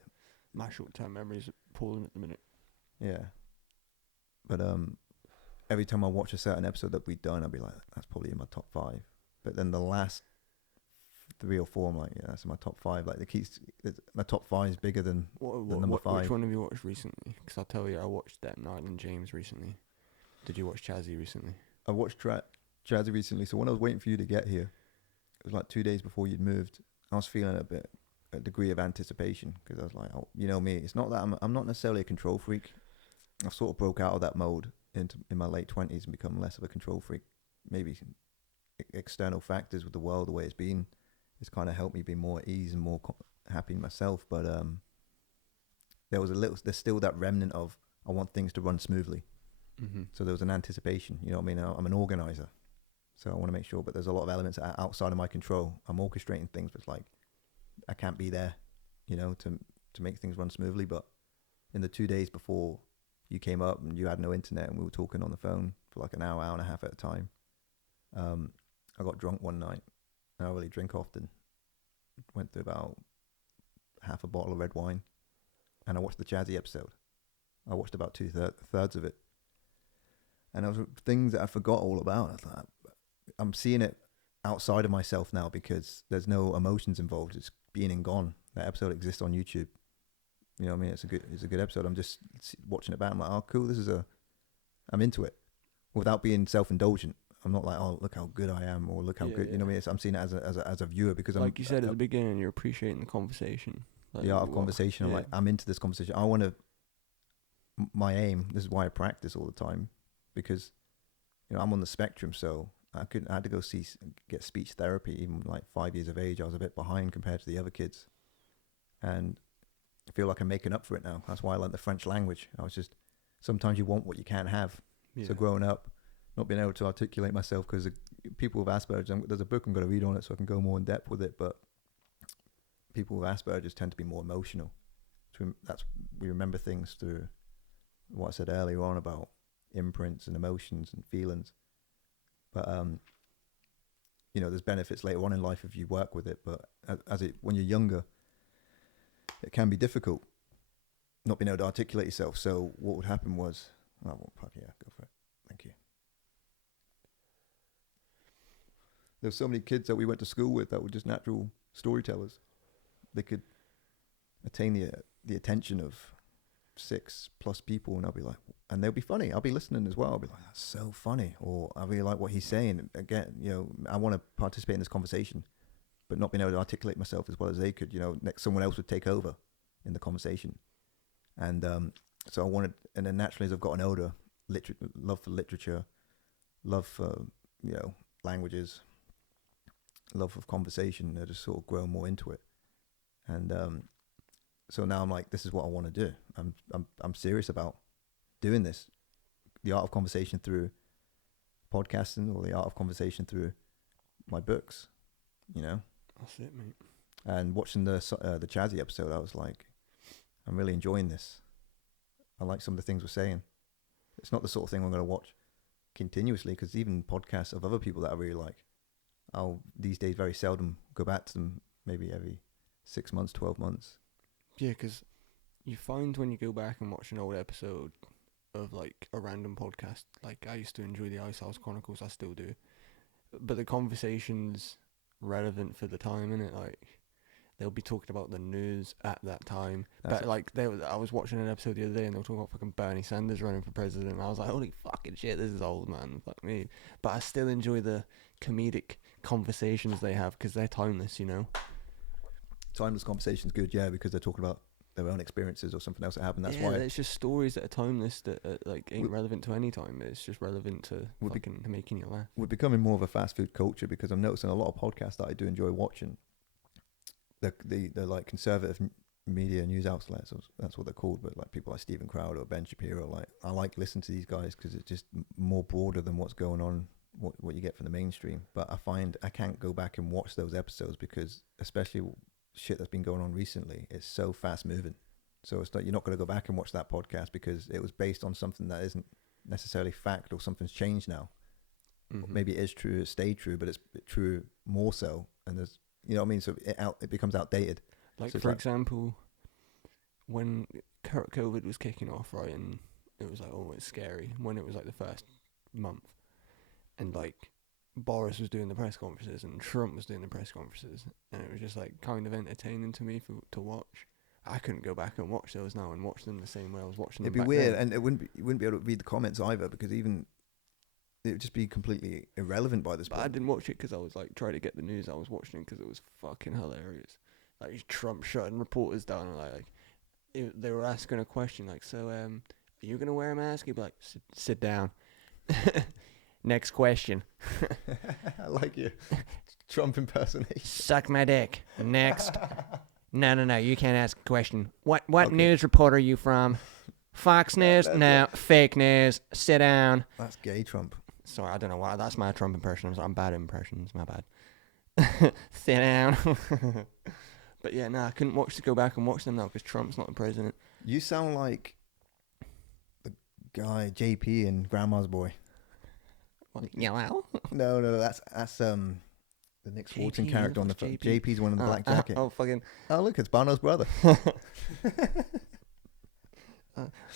my short-term memory is appalling at the minute. Yeah, but every time I watch a certain episode that we've done, I'll be like, that's probably in my top 5. But then the last 3 or 4, I'm like, yeah, that's in my top 5. Like my top 5 is bigger than the number 5. Which one have you watched recently? Because I'll tell you, I watched Night and James recently. Did you watch Chazzy recently? I watched Chazzy recently. So when I was waiting for you to get here, it was like 2 days before you'd moved. I was feeling a degree of anticipation, because I was like, oh, you know me. It's not that I'm not necessarily a control freak. I sort of broke out of that mode in my late 20s and become less of a control freak. Maybe external factors with the world the way it's been, it's kind of helped me be more at ease and more happy in myself. But there's still that remnant of, I want things to run smoothly. Mm-hmm. So there was an anticipation, you know what I mean? I'm an organizer, so I want to make sure, but there's a lot of elements that are outside of my control. I'm orchestrating things, but it's like, I can't be there, you know, to make things run smoothly. But in the 2 days before you came up and you had no internet and we were talking on the phone for like an hour and a half at a time, I got drunk one night. I don't really drink often. Went through about half a bottle of red wine, and I watched the Chazzy episode. I watched about two-thirds of it, and there was things that I forgot all about. I thought, I'm seeing it outside of myself now, because there's no emotions involved. It's being and gone. That episode exists on YouTube. You know what I mean? It's a good episode. I'm just watching it back. I'm like, oh, cool. I'm into it, without being self-indulgent. I'm not like, oh, look how good I am, or look how good. You know what I mean? I'm seeing it as a viewer, because like you said at the beginning, you're appreciating the conversation. Like the art of conversation. I'm like, I'm into this conversation. I want to. My aim. This is why I practice all the time, because, you know, I'm on the spectrum, so I had to go get speech therapy. Even like 5 years of age, I was a bit behind compared to the other kids, and I feel like I'm making up for it now. That's why I learned the French language. Sometimes you want what you can't have. Yeah. So growing up, not being able to articulate myself, because people with Asperger's, there's a book I'm going to read on it so I can go more in depth with it, but people with Asperger's tend to be more emotional. So we remember things through what I said earlier on about imprints and emotions and feelings. But you know, there's benefits later on in life if you work with it, but when you're younger, it can be difficult not being able to articulate yourself. So what would happen was, go for it. Thank you. There's so many kids that we went to school with that were just natural storytellers. They could attain the attention of 6+ people, and I'll be like, and they'll be funny. I'll be listening as well. I'll be like, that's so funny, or I really like what he's saying. Again, you know, I want to participate in this conversation, but not being able to articulate myself as well as they could. You know, someone else would take over in the conversation, and so I wanted. And then naturally, as I've gotten older, love for literature, love for, you know, languages, love of conversation, I just sort of grown more into it, and so now I'm like, this is what I want to do. I'm serious about doing this, the art of conversation through podcasting, or the art of conversation through my books. You know, that's it, mate. And watching the Chazzy episode, I was like, I'm really enjoying this. I like some of the things we're saying. It's not the sort of thing I'm going to watch continuously, because even podcasts of other people that I really like, I'll these days very seldom go back to them, maybe every 6 months, 12 months. Yeah, because you find when you go back and watch an old episode of like a random podcast, like I used to enjoy the Ice House Chronicles, I still do, but the conversation's relevant for the time, innit? Like they'll be talking about the news at that time. But like I was watching an episode the other day and they were talking about fucking Bernie Sanders running for president, and I was like, holy fucking shit, this is old, man, fuck me. But I still enjoy the comedic conversations they have because they're timeless, you know. Timeless conversation's good, yeah, because they're talking about their own experiences or something else that happened. That's yeah, why it's just stories that are timeless that like ain't relevant to any time. It's just relevant to fucking making you laugh. We're becoming more of a fast food culture, because I'm noticing a lot of podcasts that I do enjoy watching. They're like conservative media news outlets, that's what they're called, but like people like Stephen Crowder or Ben Shapiro, like I like listening to these guys because it's just more broader than what's going on, what you get from the mainstream. But I find I can't go back and watch those episodes because, especially shit that's been going on recently, it's so fast moving. So it's like you're not going to go back and watch that podcast because it was based on something that isn't necessarily fact, or something's changed now. Mm-hmm. Maybe it is true, it stayed true, but it's true more so, and there's, you know what I mean? So it becomes outdated. Like, so for example, when COVID was kicking off, right, and it was like, oh, it's scary, when it was like the first month, and like Boris was doing the press conferences and Trump was doing the press conferences, and it was just like kind of entertaining to me to watch. I couldn't go back and watch those now and watch them the same way I was watching them. It'd be weird, and you wouldn't be able to read the comments either, because even it would just be completely irrelevant by this point. But I didn't watch it because I was like trying to get the news. I was watching it because it was fucking hilarious. Like Trump shutting reporters down, and like they were asking a question like, "So, are you gonna wear a mask?" He'd be like, "Sit down." Next question. I like you. Trump impersonation. Suck my dick. Next. No. You can't ask a question. What okay. News report are you from? Fox News? No. Fake news. Sit down. That's gay Trump. Sorry, I don't know why. That's my Trump impression. I'm bad at impressions. My bad. Sit down. But yeah, I couldn't go back and watch them now because Trump's not the president. You sound like the guy JP in Grandma's Boy. What, yellow? No. That's the Nick Swartzen character on the JP. JP's one in the black jacket. Oh, look, it's Bono's brother.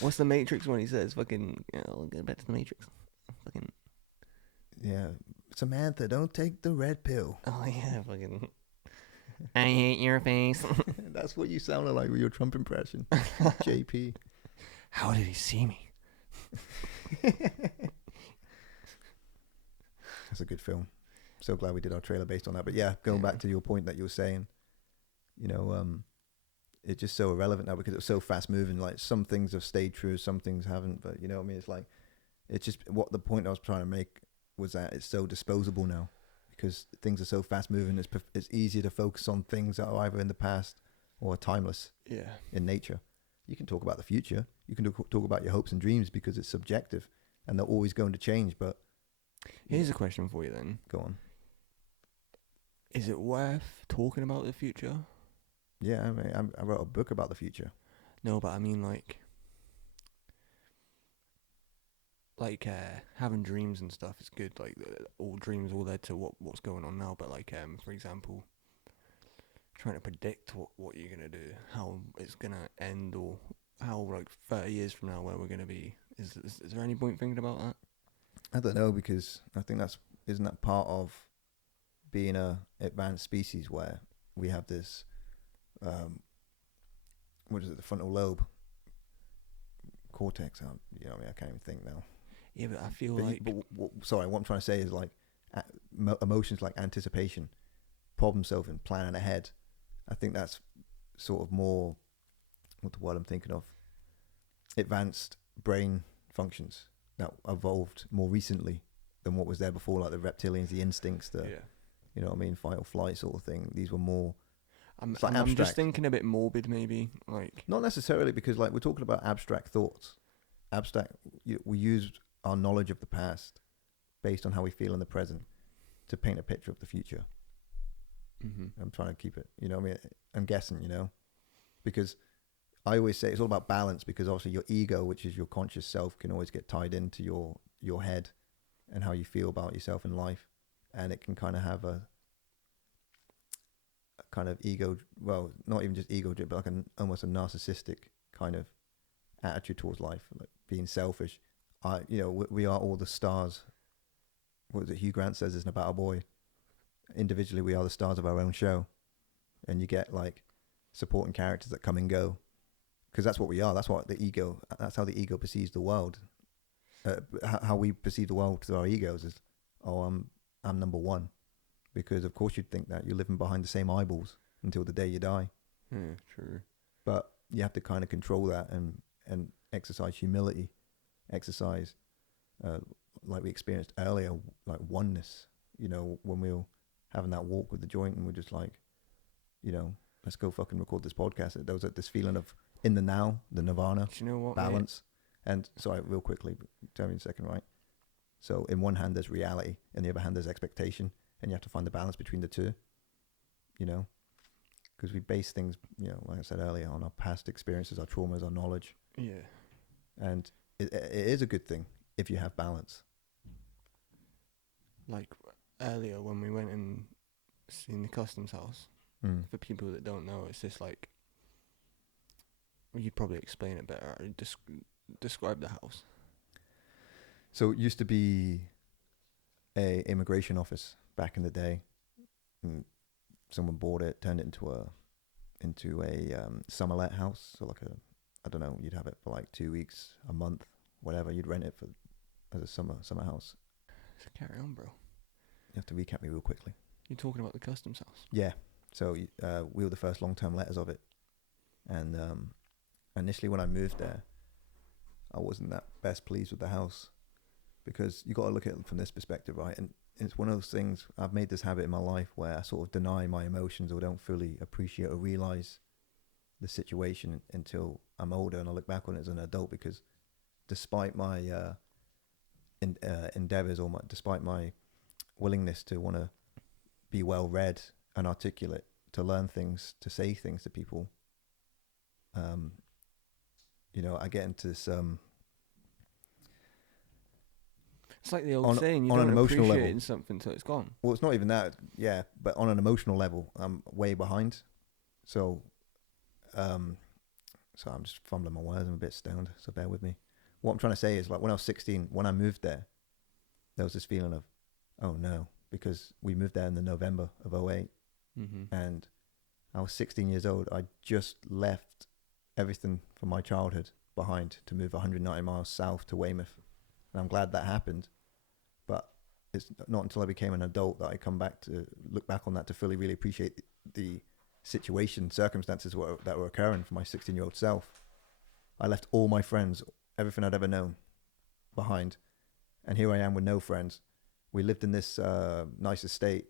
What's the Matrix one he says? Fucking, I'll get back to the Matrix. Fucking. Yeah, Samantha, don't take the red pill. Oh yeah, fucking. I hate your face. That's what you sounded like with your Trump impression, JP. How did he see me? That's a good film. So glad we did our trailer based on that. But yeah, going back to your point that you were saying, you know, it's just so irrelevant now because it's so fast moving. Like some things have stayed true, some things haven't. But you know what I mean? It's like, it's just what the point I was trying to make was that it's so disposable now because things are so fast moving. It's easier to focus on things that are either in the past or timeless. Yeah. In nature, you can talk about the future. You can talk about your hopes and dreams because it's subjective and they're always going to change. But here's a question for you then. Go on. Is it worth talking about the future? Yeah, I mean, I wrote a book about the future. No, but I mean like having dreams and stuff is good. Like all dreams all led to what's going on now. But like for example, trying to predict what you're gonna do, how it's gonna end, or how like 30 years from now where we're gonna be. Is there any point thinking about that? I don't know, because I think isn't that part of being a advanced species where we have this what is it, the frontal lobe cortex, you know what I mean, I can't even think now. Yeah, but I feel sorry, what I'm trying to say is like emotions like anticipation, problem solving, planning ahead. I think that's sort of more what the word I'm thinking of, advanced brain functions that evolved more recently than what was there before, like the reptilians, the instincts, you know what I mean, fight or flight sort of thing. These were more I'm just thinking a bit morbid, maybe. Like not necessarily, because like we're talking about abstract thoughts. We use our knowledge of the past based on how we feel in the present to paint a picture of the future. Mm-hmm. I'm trying to keep it, you know what I mean? I'm guessing, you know, because I always say it's all about balance, because obviously your ego, which is your conscious self, can always get tied into your head and how you feel about yourself in life, and it can kind of have a kind of ego, well, not even just ego, but like almost a narcissistic kind of attitude towards life, like being selfish. We are all the stars. What was it Hugh Grant says, isn't about a boy? Individually, we are the stars of our own show, and you get like supporting characters that come and go, because that's what we are. That's what the ego. That's how the ego perceives the world. How we perceive the world through our egos is, oh, I'm number one, because of course you'd think that you're living behind the same eyeballs until the day you die. Yeah, true. But you have to kind of control that and exercise humility, exercise like we experienced earlier, like oneness. When we were having that walk with the joint, and we're just like, let's go fucking record this podcast. There was this feeling of in the now, the nirvana, Do you know what, balance. And sorry, real quickly, tell me in a second, right? So in one hand there's reality, in the other hand there's expectation, and you have to find the balance between the two. Because we base things, like I said earlier, on our past experiences, our traumas, our knowledge. Yeah. And it is a good thing if you have balance. Like earlier when we went and seen the customs house, for people that don't know, it's just like, you'd probably explain it better. Describe the house. So it used to be a immigration office back in the day. And someone bought it, turned it into a summer let house. So like I don't know, you'd have it for like 2 weeks, a month, whatever. You'd rent it as a summer house. So carry on, bro. You have to recap me real quickly. You're talking about the customs house? Yeah. So we were the first long-term letters of it. And initially when I moved there, I wasn't that best pleased with the house, because you got to look at it from this perspective, right? And it's one of those things, I've made this habit in my life where I sort of deny my emotions, or don't fully appreciate or realize the situation until I'm older and I look back on it as an adult, because despite my endeavors, or despite my willingness to want to be well read and articulate, to learn things, to say things to people, I get into this it's like the old saying, you on don't an emotional appreciate level something till it's gone. Well, it's not even that, yeah, but on an emotional level, I'm way behind. So I'm just fumbling my words. I'm a bit stoned, so bear with me. What I'm trying to say is, like, when I was 16, when I moved there was this feeling of, oh no, because we moved there in the November of 08, and I was 16 years old. I just left everything from my childhood behind to move 190 miles south to Weymouth. And I'm glad that happened, but it's not until I became an adult that I come back to look back on that to fully really appreciate the circumstances that were occurring for my 16-year-old self. I left all my friends, everything I'd ever known, behind, and here I am with no friends. We lived in this nice estate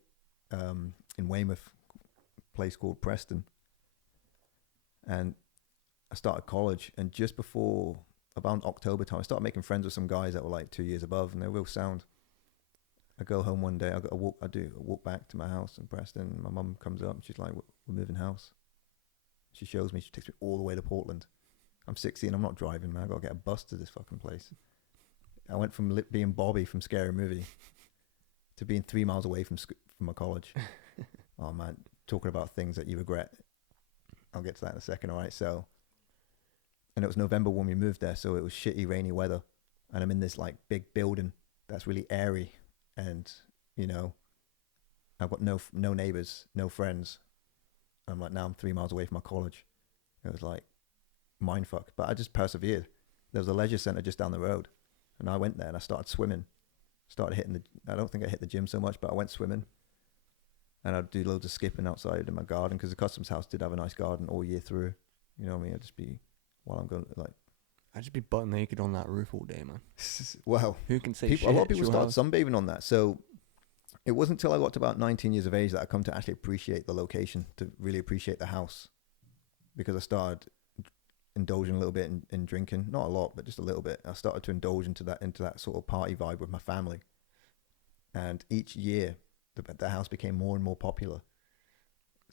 in Weymouth, a place called Preston, and I started college, and just before about October time, I started making friends with some guys that were like 2 years above, and they're real sound. I go home one day, I walk back to my house in Preston. My mum comes up and she's like, we're moving house. She shows me, she takes me all the way to Portland. I'm 16, I'm not driving, man. I got to get a bus to this fucking place. I went from being Bobby from Scary Movie to being 3 miles away from my college. Oh man, talking about things that you regret. I'll get to that in a second, all right? So, and it was November when we moved there, so it was shitty, rainy weather. And I'm in this like big building that's really airy, and I've got no neighbors, no friends. I'm like, now I'm 3 miles away from my college. It was like mindfuck, but I just persevered. There was a leisure center just down the road, and I went there and I started swimming. I don't think I hit the gym so much, but I went swimming, and I'd do loads of skipping outside in my garden, because the customs house did have a nice garden all year through. You know what I mean? I'd just be, while I'm going, like, I'd just be butt naked on that roof all day, man. Well, who can say shit? A lot of people start sunbathing on that. So it wasn't until I got to about 19 years of age that I come to actually appreciate the location, to really appreciate the house, because I started indulging a little bit in drinking, not a lot, but just a little bit. I started to indulge into that sort of party vibe with my family, and each year the house became more and more popular.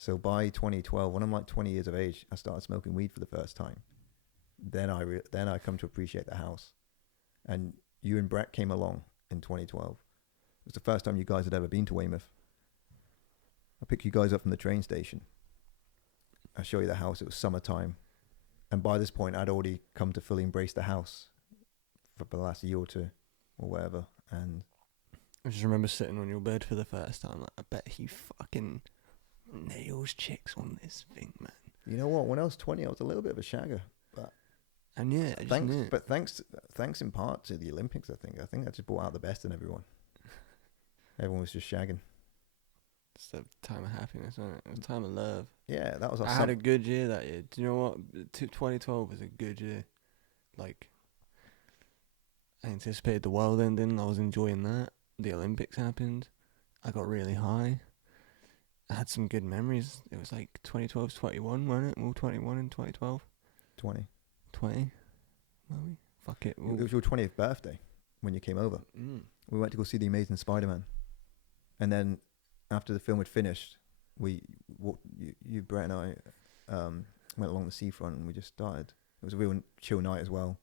So by 2012, when I'm like 20 years of age, I started smoking weed for the first time. Then I come to appreciate the house. And you and Brett came along in 2012. It was the first time you guys had ever been to Weymouth. I picked you guys up from the train station. I show you the house. It was summertime. And by this point, I'd already come to fully embrace the house for the last year or two or whatever. And I just remember sitting on your bed for the first time. Like, I bet he fucking nails chicks on this thing, man. you know what? When I was 20, I was a little bit of a shagger. And yeah, I just knew. But thanks in part to the Olympics, I think that just brought out the best in everyone. Everyone was just shagging. It's the time of happiness, wasn't it? It was a time of love. Yeah, that was our I had a good year that year. Do you know what? 2012 was a good year. Like, I anticipated the world ending. I was enjoying that. The Olympics happened. I got really high. I had some good memories. It was like 2012's 21, wasn't it? We were 21 in 2012. 20. 20? Were we? Fuck it. It was your 20th birthday when you came over. We went to go see The Amazing Spider-Man. And then after the film had finished, you Brett and I went along the seafront and we just started. It was a real chill night as well.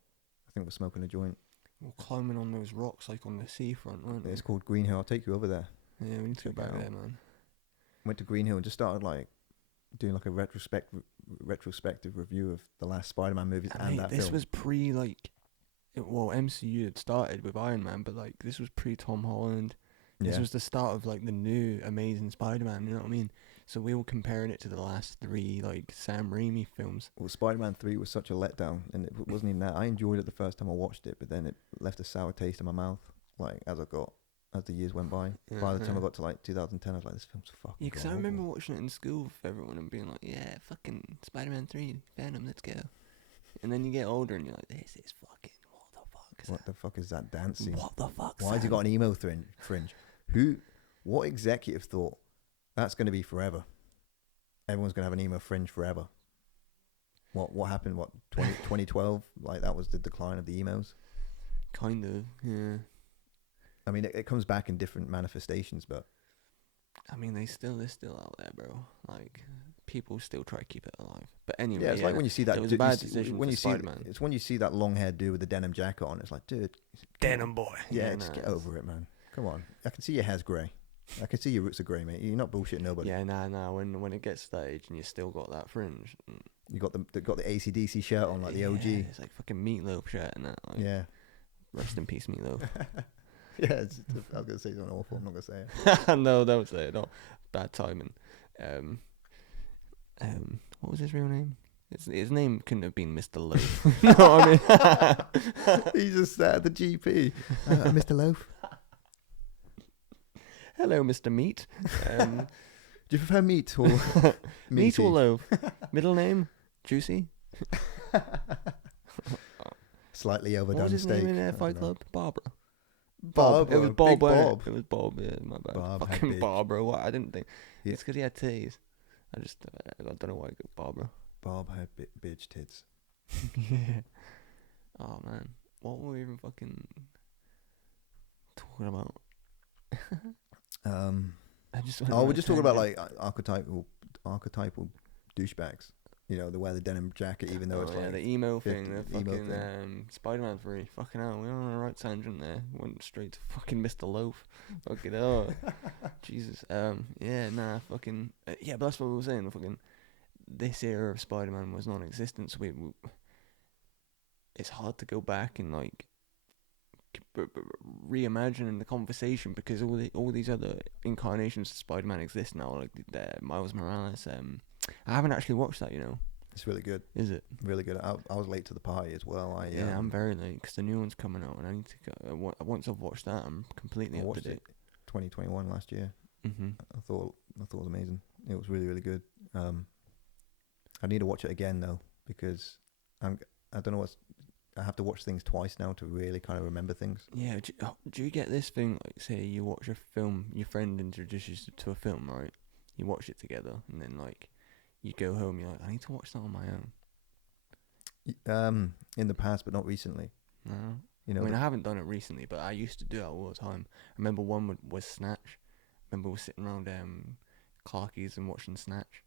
I think we're smoking a joint. We were climbing on those rocks like on the seafront, weren't we? It's called Green Hill. I'll take you over there. Yeah, we need to go back there, man. Went to Green Hill and just started like doing like a retrospective review of the last Spider-Man movies and that film. This was pre MCU had started with Iron Man, but like this was pre Tom Holland. This was the start of like the new Amazing Spider-Man. You know what I mean? So we were comparing it to the last three like Sam Raimi films. Well, Spider-Man 3 was such a letdown, and it wasn't even that. I enjoyed it the first time I watched it, but then it left a sour taste in my mouth. Like as the years went by. Yeah, by the time I got to like 2010, I was like, this film's fucking. Yeah, because I remember watching it in school with everyone and being like, yeah, fucking Spider-Man 3, Venom, let's go. And then you get older and you're like, this is fucking, what the fuck is that dancing? What the fuck? Why has he got an emo fringe? What executive thought that's going to be forever? Everyone's going to have an emo fringe forever. What happened? 2012? Like that was the decline of the emos? Kind of, yeah. I mean, it comes back in different manifestations, but I mean, they're still out there, bro. Like, people still try to keep it alive. But anyway, yeah, it's like when you see that. It was a bad decision when for you Spider-Man. It's when you see that long-haired dude with the denim jacket on. It's like, dude, denim boy. Yeah, just get over it, man. Come on, I can see your hair's grey. I can see your roots are grey, mate. You're not bullshitting nobody. Yeah, nah. When it gets to that age and you still got that fringe, you got the AC/DC shirt on, like the OG. It's like fucking Meatloaf shirt and that. Like, yeah. Rest in peace, Meatloaf. Yeah, I was gonna say something awful. I'm not gonna say it. No, don't say it. No, bad timing. What was his real name? His name couldn't have been Mr. Loaf. You know what I mean? He just sat at the GP. Mr. Loaf. Hello, Mr. Meat. Do you prefer meat or meat or loaf? Middle name? Juicy? Slightly overdone what was his steak. name in Fight Club? Barbara. Bob. It was Bob. Bob. It was Bob. Yeah, my bad. Bob fucking Barbara. What? I didn't think. Yeah. It's because he had titties. I don't know why I got Barbara. Bob had bitch tits. Yeah. Oh man, what were we even fucking talking about? We're just talking about like archetypal douchebags. You know, they wear the denim jacket even though it's like the emo thing, the fucking thing. Spider-Man 3. Fucking hell, we're on the right tangent there. Went straight to fucking Mr. Loaf. Fucking hell. Jesus. Yeah, nah, fucking yeah, but that's what we were saying. Fucking this era of Spider-Man was non-existent, so we it's hard to go back and like reimagine the conversation because all these other incarnations of Spider-Man exist now, like Miles Morales. I haven't actually watched that, you know. It's really good. Is it? Really good. I was late to the party as well. I'm very late because the new one's coming out and I need to go. Once I've watched that, I'm completely up to date. 2021 last year. Mm-hmm. I thought it was amazing. It was really, really good. I need to watch it again though because I don't know I have to watch things twice now to really kind of remember things. Yeah. Do you get this thing, like, say you watch a film, your friend introduces you to a film, right? You watch it together, and then, like, you go home, you're like, I need to watch that on my own. In the past, but not recently. No. You know, I mean, I haven't done it recently, but I used to do that all the time. I remember one was Snatch. I remember we were sitting around Clarky's and watching Snatch.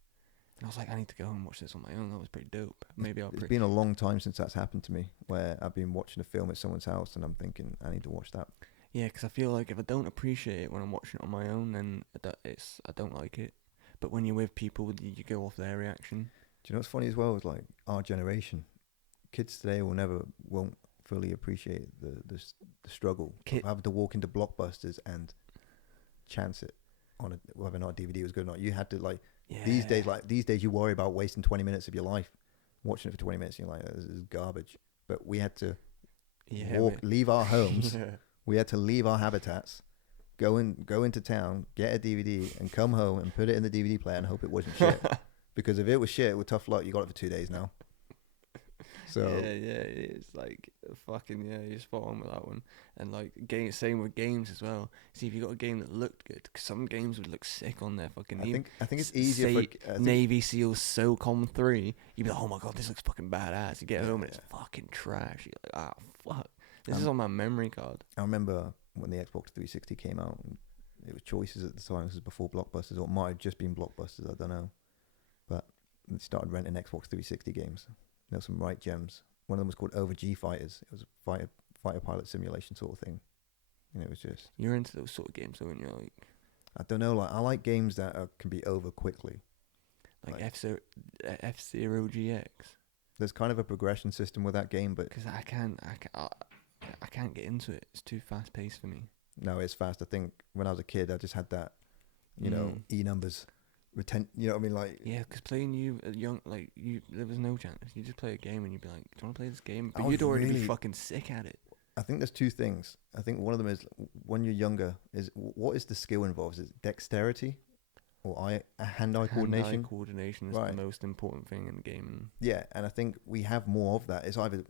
And I was like, I need to go home and watch this on my own. That was pretty dope. Maybe I'll. It's been a long time since that's happened to me, where I've been watching a film at someone's house and I'm thinking I need to watch that. Yeah, because I feel like if I don't appreciate it when I'm watching it on my own, then I don't like it. But when you're with people, you go off their reaction. Do you know what's funny as well? Is like our generation, kids today won't fully appreciate the struggle of having to walk into Blockbusters and chance it on whether or not DVD was good or not. You had to these days you worry about wasting 20 minutes of your life watching it for 20 minutes. And you're like, this is garbage. But we had to leave our homes. Yeah. We had to leave our habitats, go into town, get a DVD, and come home and put it in the DVD player and hope it wasn't shit. Because if it was shit, with tough luck, you got it for 2 days now. So it's like fucking you're spot on with that one. And like same with games as well. See, if you got a game that looked good, 'cause some games would look sick on there. Fucking. I think it's easier for Navy SEAL SOCOM 3. You'd be like, oh my god, this looks fucking badass. You get home and it's fucking trash. You're like, ah, fuck. This is on my memory card. I remember when the Xbox 360 came out, and it was choices at the time. This was before Blockbusters, or it might have just been Blockbusters. I don't know. But we started renting Xbox 360 games. You know, some right gems. One of them was called Over G Fighters. It was a fighter pilot simulation sort of thing. And it was just... You're into those sort of games, though, and you're like... I don't know. Like I like games that can be over quickly. Like F-Zero GX. There's kind of a progression system with that game, but... Because I can't get into it. It's too fast paced for me. No, it's fast. I think when I was a kid, I just had that, E numbers. You know what I mean? Like, yeah, because playing there was no chance. You just play a game and you'd be like, do you want to play this game? But you'd already be fucking sick at it. I think there's two things. I think one of them is when you're younger, is what is the skill involved? Is it dexterity or hand-eye coordination? Hand-eye coordination is the most important thing in gaming. Yeah, and I think we have more of that. It's either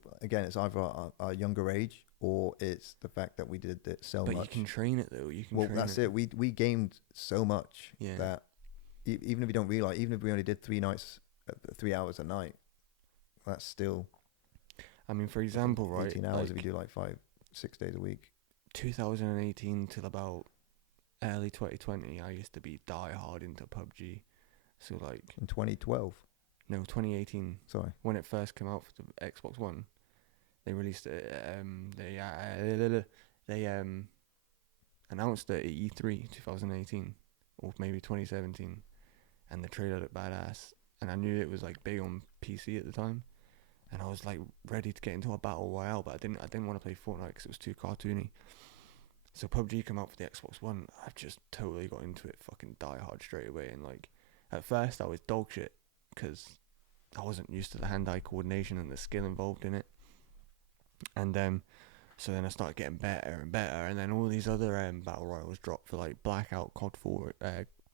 our younger age, or it's the fact that we did it so much. But you can train it though. That's it. We gamed so much that even if you don't realize, even if we only did 3 hours a night, that's still. I mean, for example, 18 hours if you do 5-6 days a week. 2018 till about early 2020, I used to be die hard into PUBG. So in 2012. No, 2018. Sorry. When it first came out for the Xbox One, they released it. They announced it at E3 2018 or maybe 2017, and the trailer looked badass. And I knew it was big on PC at the time. And I was ready to get into a battle royale, but I didn't want to play Fortnite because it was too cartoony. So PUBG came out for the Xbox One. I've just totally got into it, fucking die hard straight away. And at first I was dog shit because I wasn't used to the hand-eye coordination and the skill involved in it. And so then I started getting better and better. And then all these other battle royals dropped for Blackout, COD 4,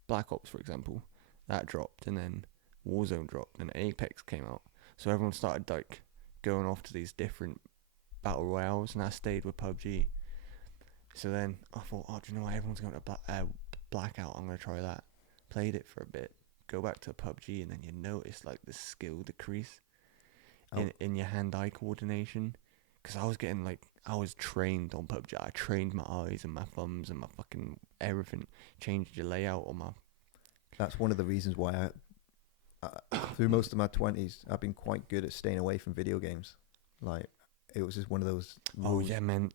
Black Ops for example. That dropped, and then Warzone dropped, and Apex came out. So everyone started going off to these different battle royales, and I stayed with PUBG. So then I thought, do you know what? Everyone's going to Blackout. I'm going to try that. Played it for a bit. Go back to PUBG, and then you notice the skill decrease in your hand-eye coordination. Because I was getting I was trained on PUBG. I trained my eyes and my thumbs and my fucking everything. Changed your layout on my. That's one of the reasons why through most of my 20s, I've been quite good at staying away from video games. It was just one of those rules. Oh yeah, man,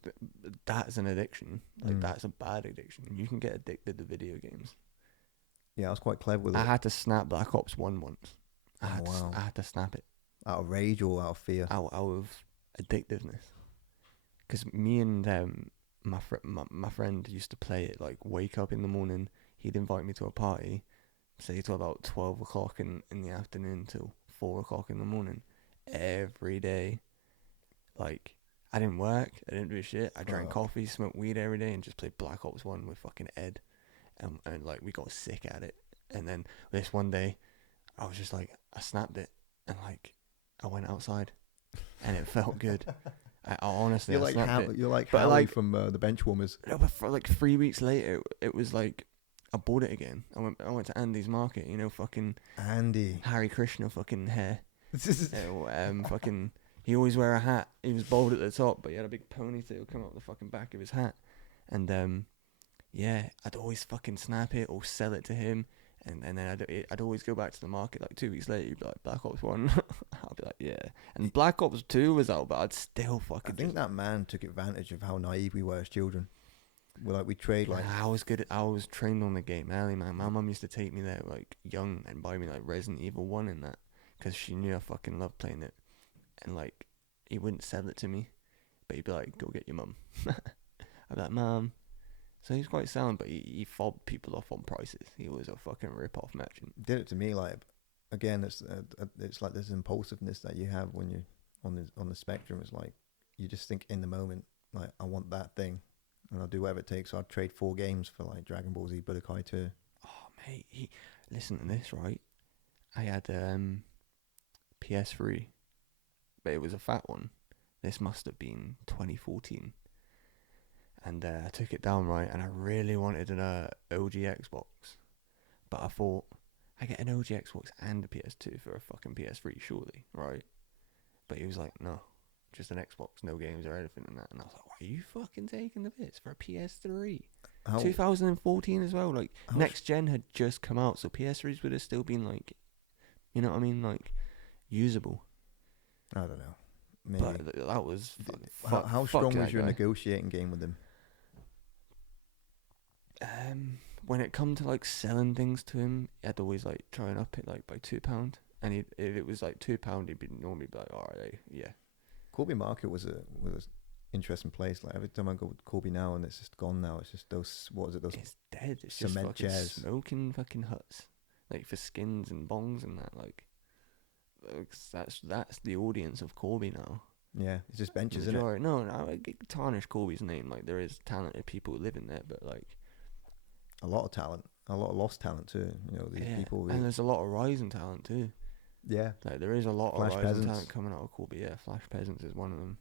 that's an addiction. That's a bad addiction. You can get addicted to video games. Yeah, I was quite clever with it. I had to snap Black Ops 1 once. I had to snap it. Out of rage or out of fear? Out of addictiveness. Because me and my friend used to play it, wake up in the morning, he'd invite me to a party, say till about 12 o'clock in the afternoon till 4 o'clock in the morning, every day. I didn't work, I didn't do shit, I drank coffee, smoked weed every day, and just played Black Ops 1 with fucking Ed. And we got sick at it. And then this one day, I was just I snapped it, and I went outside, and it felt good. I honestly, you're like Howie from the Benchwarmers. No, but for 3 weeks later, it was I bought it again. I went to Andy's Market, fucking Andy, Harry Krishna fucking hair. Fucking, he always wear a hat. He was bald at the top, but he had a big ponytail come up the fucking back of his hat. And yeah, I'd always fucking snap it or sell it to him, And then I'd always go back to the market like 2 weeks later. You'd be like, Black Ops 1. I'll be like, yeah. And Black Ops 2 was out, but I'd still fucking. I think that man took advantage of how naive we were as children. We trade like. I was trained on the game early, man. My mum used to take me there like young and buy me like Resident Evil 1 and that, because she knew I fucking loved playing it. And like, he wouldn't sell it to me, but he'd be like, go get your mum. I'd be like, Mum. So he's quite sound, but he fobbed people off on prices. He was a fucking rip-off merchant. Did it to me, like, again, it's like this impulsiveness that you have when you're on the spectrum. It's like, you just think in the moment, like, I want that thing, and I'll do whatever it takes. So I'd trade 4 games for, like, Dragon Ball Z Budokai 2. Oh, mate, listen to this, right? I had PS3, but it was a fat one. This must have been 2014. And I took it down, right, and I really wanted an OG Xbox. But I thought, I get an OG Xbox and a PS2 for a fucking PS3, surely, right? But he was like, no, just an Xbox, no games or anything and that. And I was like, why are you fucking taking the piss for a PS3? 2014 as well, like, next gen had just come out, so PS3s would have still been, like, you know what I mean, like, usable. I don't know. Maybe. But that was how strong was your negotiating game with him? When it come to like selling things to him, I'd always like try and up it like by £2, and if it was like £2, he'd normally be like, all right, yeah. Corby Market was a interesting place. Like every time I go to Corby now, and it's just gone now. It's just those, what is it? Those it's dead. It's cement just fucking chairs, smoking fucking huts, like for skins and bongs and that. Like that's the audience of Corby now. Yeah, it's just benches, isn't it? No, I tarnish Corby's name. Like there is talented people who live in there, but like. A lot of talent, a lot of lost talent too. You know, these people. And there's a lot of rising talent too. Yeah. Like there is a lot Flash of rising Peasants. talent coming out of Kool. Yeah, Flash Peasants is one of them.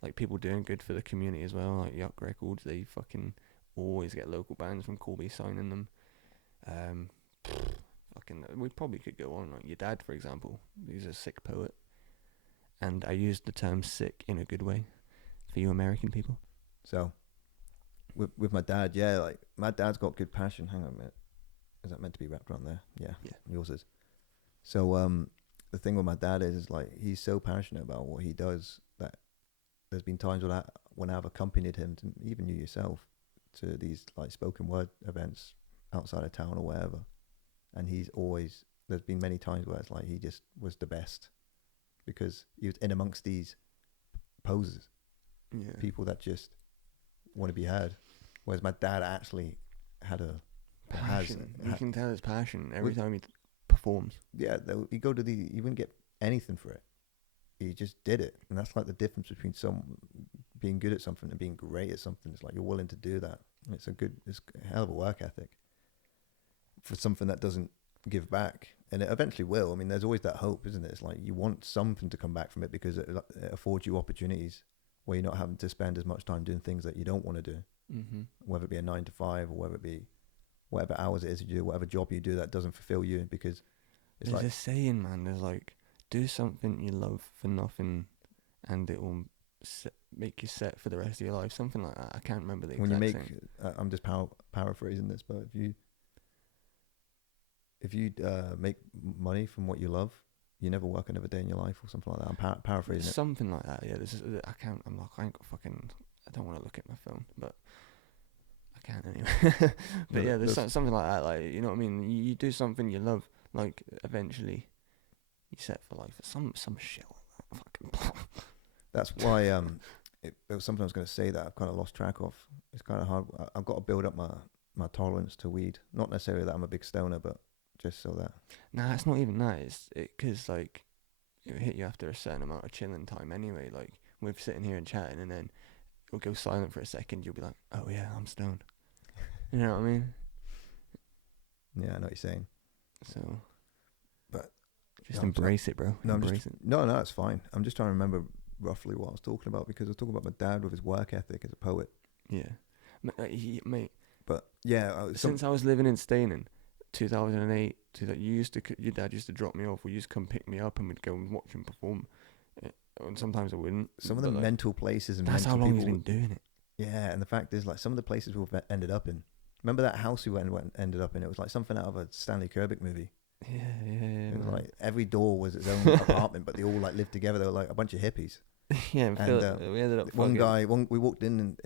Like people doing good for the community as well. Like Yuck Records, they fucking always get local bands from Kool signing them. Fucking, we probably could go on. Like your dad, for example, he's a sick poet. And I used the term sick in a good way for you American people. So. With my dad, yeah, like my dad's got good passion. Hang on a minute, is that meant to be wrapped around there? Yeah, yours is. So the thing with my dad is like he's so passionate about what he does that there's been times when I've accompanied him, to even you yourself, to these like spoken word events outside of town or wherever, and there's been many times where it's like he just was the best because he was in amongst these posers, people that just want to be heard. Whereas my dad actually had a passion. You can tell his passion every time he performs. Yeah, he wouldn't get anything for it. He just did it, and that's like the difference between some being good at something and being great at something. It's like you're willing to do that. It's a hell of a work ethic for something that doesn't give back, and it eventually will. I mean, there's always that hope, isn't it? It's like you want something to come back from it because it affords you opportunities where you're not having to spend as much time doing things that you don't want to do. Mm-hmm. Whether it be a 9 to 5 or whether it be whatever hours it is you do, whatever job you do that doesn't fulfill you, because it's there's a saying, man. There's like, do something you love for nothing, and it will make you set for the rest of your life. Something like that. I can't remember the exact saying. I'm just paraphrasing this, but if you make money from what you love, you never work another day in your life, or something like that. I'm paraphrasing something like that. Yeah, I don't want to look at my phone, but I can't anyway. But yeah, there's something like that. Like, you know what I mean? You do something you love, like eventually you set for life. Some shit like that. Fucking. That's why it was something I was going to say that I've kind of lost track of. It's kind of hard. I've got to build up my tolerance to weed. Not necessarily that I'm a big stoner, but just so that. Nah, it's not even that. It's because like it'll hit you after a certain amount of chilling time anyway. Like we're sitting here and chatting, and then it'll go silent for a second. You'll be like, oh yeah, I'm stoned. You know what I mean? Yeah, I know what you're saying. So, but just embrace it, bro. No, embrace it. No, it's fine. I'm just trying to remember roughly what I was talking about, because I was talking about my dad with his work ethic as a poet. Yeah, mate. But yeah, since I was living in Staining, 2008, your dad used to drop me off. We used to come pick me up, and we'd go and watch him perform. And sometimes I wouldn't. Some of the mental places and that's mental how long people he's been doing it. Yeah, and the fact is, like, some of the places we've ended up in, Remember that house we ended up in? It was like something out of a Stanley Kubrick movie. Yeah. It was like every door was its own apartment, but they all like lived together. They were like a bunch of hippies. Yeah, And we ended up we walked in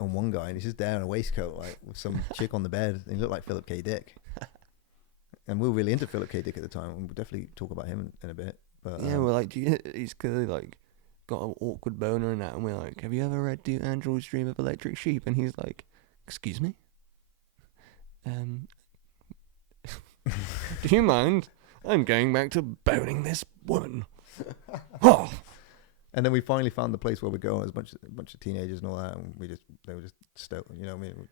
on one guy, and he's just there in a waistcoat, like with some chick on the bed, and he looked like Philip K. Dick. And we were really into Philip K. Dick at the time, and we'll definitely talk about him in a bit. But yeah, we're like, he's clearly like got an awkward boner and that, and we're like, have you ever read Do Androids Dream of Electric Sheep? And he's like, excuse me? Do you mind? I'm going back to boning this woman. Oh. And then we finally found the place where we're going. There's a bunch of teenagers and all that, and they were just stoked. You know what I mean?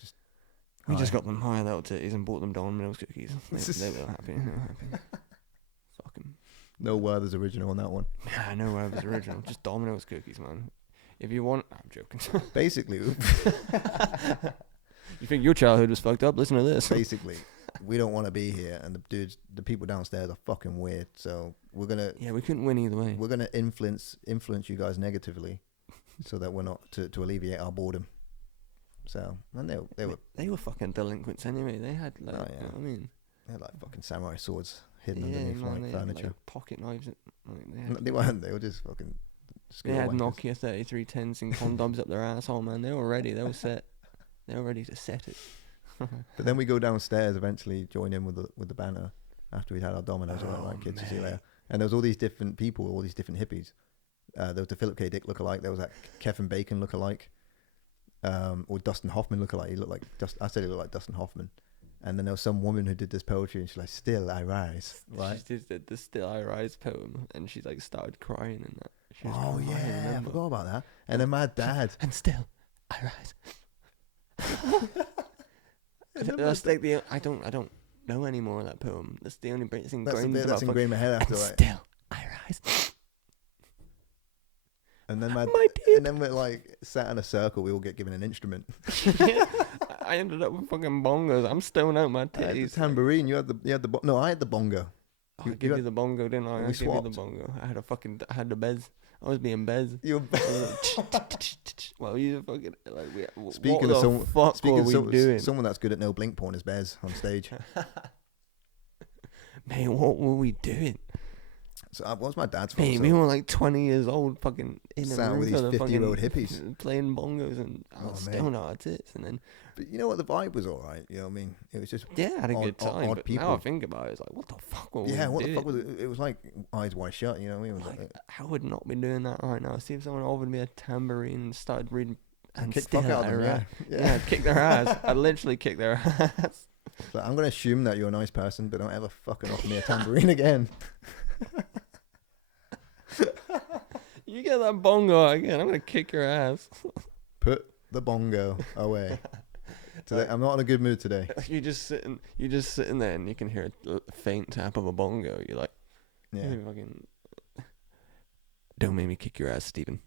We just got them high little titties and bought them Domino's cookies. They were happy. Fucking. No Werther's original on that one. Yeah, no Werther's original. Just Domino's cookies, man. If you want, I'm joking. Basically, you think your childhood was fucked up? Listen to this. Basically, we don't want to be here, and the people downstairs are fucking weird. So we're gonna. Yeah, we couldn't win either way. We're gonna influence you guys negatively, so that we're not to alleviate our boredom. So, and they were fucking delinquents anyway. They had like, you know what I mean, they had like fucking samurai swords hidden underneath like furniture, like pocket knives. They weren't. They were just fucking. They had Nokia 3310s and condoms up their asshole, man. They were ready. They were set. They were ready to set it. But then we go downstairs, eventually join in with the banter after we'd had our dominoes. Like kids to see later. And there was all these different people, all these different hippies. There was the Philip K. Dick lookalike. There was that Kevin Bacon lookalike. Or Dustin Hoffman lookalike. He looked like I said he looked like Dustin Hoffman. And then there was some woman who did this poetry, and she's like, "Still I rise." Right? She did the "Still I Rise" poem, and she like started crying and that. Oh yeah, I forgot about that. And then my dad. And still I rise. That's like the I don't know any more of that poem. That's the only thing. That's the bit that's ingrained in my head after. And like, still I rise. And then we're like sat in a circle. We all get given an instrument. I ended up with fucking bongos. I'm stoned out my titties. I had the tambourine. You had the no. I had the bongo. Oh, I gave you the bongo, didn't I? I gave you the bongo. I had the bez. I was being bez. You were well, you fucking like. Speaking of doing? Someone that's good at no blink porn is Bez on stage. Man, what were we doing? So what was my dad's fault? We were like 20 years old, fucking in a room with these 50-year-old hippies playing bongos and stoned out our tits, and then. But you know what? The vibe was all right. You know what I mean? It was just I had a good time. Odd but people. Now I think about it, it's like, what the fuck were we doing? What the fuck was it? It was like eyes wide shut. You know what I mean? Like, I would not be doing that right now. See if someone offered me a tambourine and started reading and kick fuck out of them. Yeah, I'd kick their ass. I'd literally kick their ass. So I'm gonna assume that you're a nice person, but don't ever fucking offer me a tambourine again. You get that bongo again, I'm gonna kick your ass. Put the bongo away. Today, I'm not in a good mood today. You're just sitting there, and you can hear a faint tap of a bongo. You're like, yeah, fucking, don't make me kick your ass, Stephen.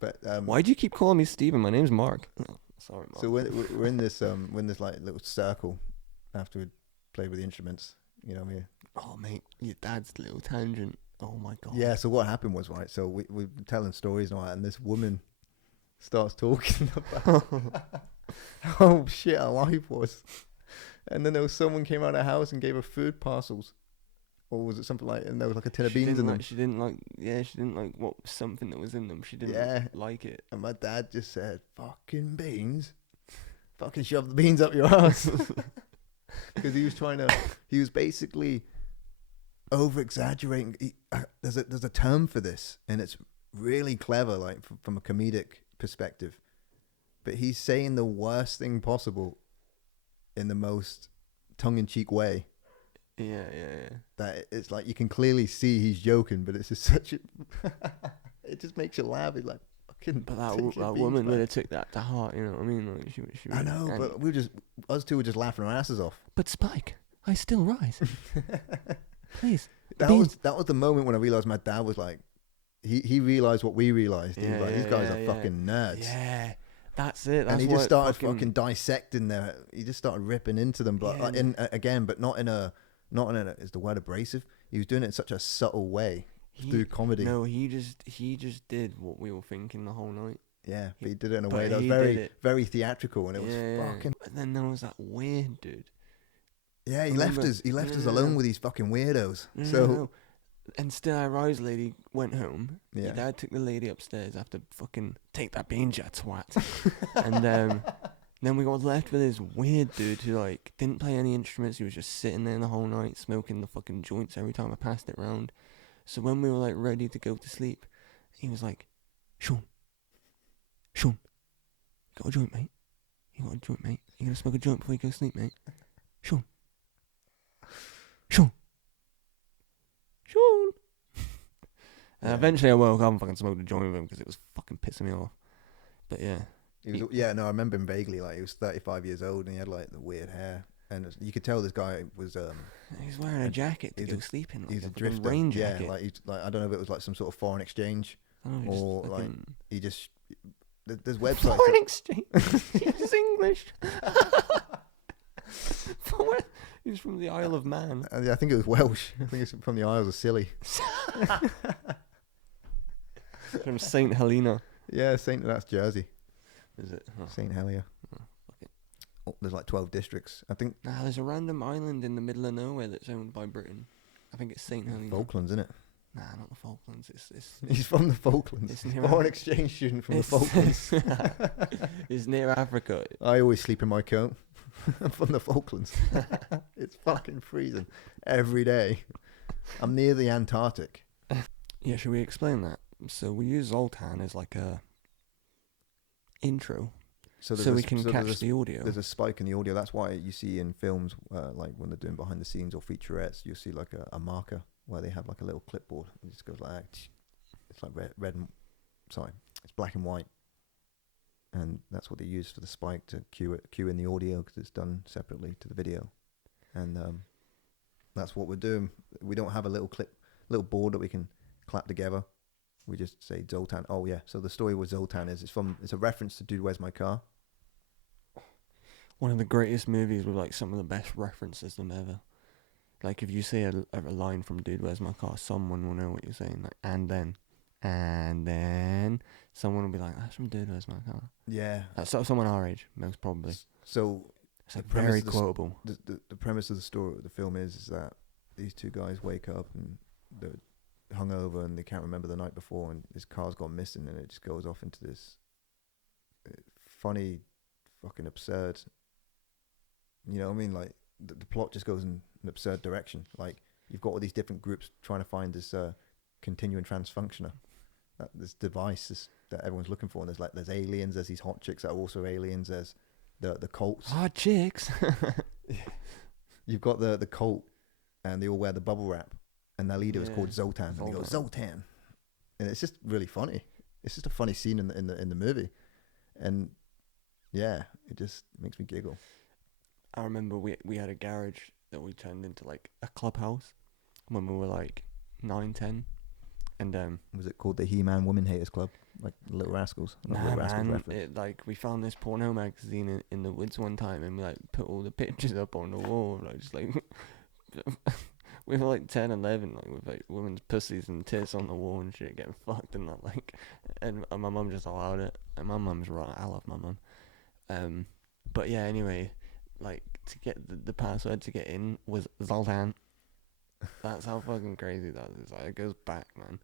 But why do you keep calling me Stephen? My name's Mark. Oh, sorry, Mark. So we're in this like little circle after we played with the instruments. You know what I mean? Oh mate, your dad's little tangent. Oh my god. Yeah. So what happened was, right. So we've been telling stories and all that, and this woman starts talking about how shit our life was, and then there was someone came out of the house and gave her food parcels, or was it something like? And there was like a tin of beans in them. She didn't like what something that was in them. She didn't like it. And my dad just said, "Fucking beans, fucking shove the beans up your ass," because he was basically over exaggerating. There's a term for this, and it's really clever, like from a comedic perspective. But he's saying the worst thing possible in the most tongue-in-cheek way. Yeah. That it's like you can clearly see he's joking, but it's just such a. It just makes you laugh. It's like fucking. But that woman really took that to heart. You know what I mean? Like she I know, but us two were just laughing our asses off. But Spike, I still rise. Please. That was the moment when I realized my dad was like, he realized what we realized. He was like, these guys are fucking nerds. Yeah, that's it. That's and he just started fucking dissecting their. He just started ripping into them, but but not in a is the word abrasive. He was doing it in such a subtle way through comedy. No, he just did what we were thinking the whole night. Yeah, but he did it in a But way that was he very, did it. very theatrical, and it was Yeah. fucking. But then there was that weird dude. Yeah, he Remember- left us. He left us No. alone with these fucking weirdos. No, So no. And Still I Rise lady went home. yeah, Your dad took the lady upstairs after fucking take that beans, you twat. And then we got left with this weird dude who like didn't play any instruments. He was just sitting there the whole night smoking the fucking joints every time I passed it round. So when we were like ready to go to sleep, he was like, Sean, you got a joint, mate? You got a joint, mate? You gonna smoke a joint before you go to sleep, mate? Sean. And Yeah. eventually I woke up and fucking smoked a joint with him because it was fucking pissing me off. But yeah. he was. Yeah, no, I remember him vaguely. Like he was 35 years old, and he had like the weird hair, and you could tell this guy was. He's wearing a jacket to he's go a- sleep in, like He's a fucking drifter. rain Yeah, jacket. like he's like I don't know if it was like some sort of foreign exchange. Oh, or, just like, fucking- He just there's websites. Foreign exchange. He's English. He's from the Isle of Man. I think it was Welsh. I think it's from the Isles of Scilly. From Saint Helena. Yeah, that's Jersey. Is it? Oh. Saint Helier. Okay. Oh, there's like 12 districts. I think Nah, there's a random island in the middle of nowhere that's owned by Britain. I think it's Saint Helena. Falklands, isn't it? Nah, not the Falklands. It's He's from the Falklands. It's near Foreign Af- exchange student from the it's- Falklands. it's near Africa. I always sleep in my coat. I'm from the Falklands. It's fucking freezing every day. I'm near the Antarctic. Yeah, should we explain that? So we use Zoltan as like a intro, so we can catch the audio. There's a spike in the audio. That's why you see in films, like when they're doing behind the scenes or featurettes, you'll see like a marker where they have like a little clipboard. It just goes like that. It's like it's black and white, and that's what they use for the spike to cue in the audio because it's done separately to the video, and that's what we're doing. We don't have a little board that we can clap together. We just say Zoltan. Oh yeah. So the story with Zoltan is it's a reference to Dude, Where's My Car? One of the greatest movies with like some of the best references them ever. Like if you say a line from Dude, Where's My Car, someone will know what you're saying. Like and then someone will be like, that's from Dude, Where's My Car. Yeah. That's someone our age, most probably. So It's like the premise very of the quotable. the premise of the film is that these two guys wake up and they're hungover and they can't remember the night before, and his car's gone missing, and it just goes off into this funny, fucking absurd. You know what I mean? Like the plot just goes in an absurd direction. Like you've got all these different groups trying to find this continuing transfunctioner, this device that everyone's looking for. And there's aliens. There's these hot chicks that are also aliens. There's the cults. Hot chicks. You've got the cult, and they all wear the bubble wrap, and their leader is Yeah, called Zoltan, and he goes Zoltan. Zoltan, and it's just really funny. It's just a funny scene in the movie, and yeah, it just makes me giggle. I remember we had a garage that we turned into like a clubhouse when we were like 9, 10. And Was it called the He-Man Women Haters Club, like Little Rascals? Not nah, Little Rascals man, reference. it, like we found this porno magazine in the woods one time, and we like put all the pictures up on the wall, like just like we were like 10, 11, like with like women's pussies and tits on the wall and shit, getting fucked and that, like, and my mum just allowed it. And my mum's right, I love my mum. But yeah, anyway, like to get the password to get in was Zoltan. That's how fucking crazy that is. Like, it goes back, man.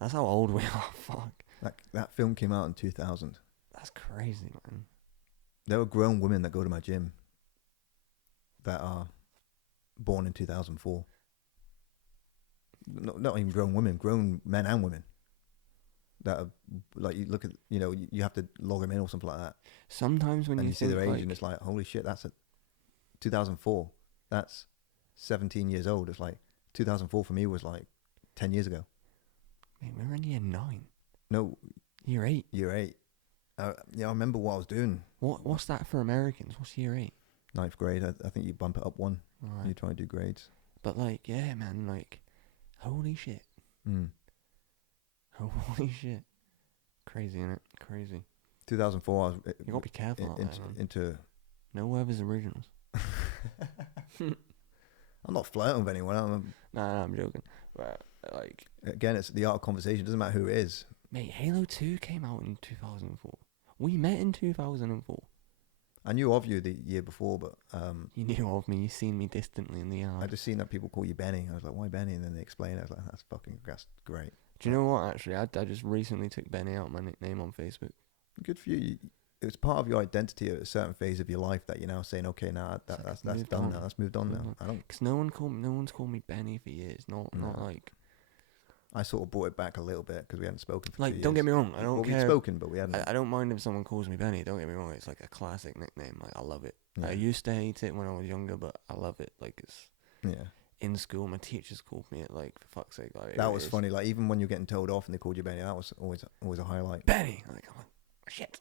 That's how old we are. Fuck. That film came out in 2000. That's crazy, man. There were grown women that go to my gym that are born in 2004. Not even grown women, grown men and women that are like, you look at, you have to log them in or something like that. Sometimes when And you you see think, their age, like, and it's like, holy shit, that's 2004. That's 17 years old. It's like 2004 for me was like 10 years ago. mate, we were in year 9. No, Year 8. year 8. I remember what I was doing. What's that for Americans? What's year 8? 9th grade. I think you bump it up one. Right. You try and do grades. But like, yeah, man, like, holy shit. Mm. Holy shit. Crazy, innit? Crazy. 2004. I was You gotta be careful out there, man. into. No Weathers originals. I'm not flirting with anyone. Nah, I'm joking. But like, Again, it's the art of conversation. It doesn't matter who it is. Mate, Halo 2 came out in 2004. We met in 2004. I knew of you the year before, but You knew of me. You seen me distantly in the yard. I just seen that people call you Benny. I was like, why Benny? And then they explain it. I was like, that's great. Do you know what? Actually, I just recently took Benny out my nickname on Facebook. Good for you. It was part of your identity at a certain phase of your life that you're now saying, okay, now that's done now. That's moved on now. I don't. Because no one's called me Benny for years. Not like. I sort of brought it back a little bit because we hadn't spoken for 2 years. Don't get me wrong. I don't care. We'd spoken, but we hadn't. I don't mind if someone calls me Benny. Don't get me wrong. It's like a classic nickname. Like I love it. Yeah. I used to hate it when I was younger, but I love it. Like it's. Yeah. In school, my teachers called me it. Like for fuck's sake. Like that was funny. Like even when you're getting told off and they called you Benny, that was always a highlight. Benny. Like I'm like shit.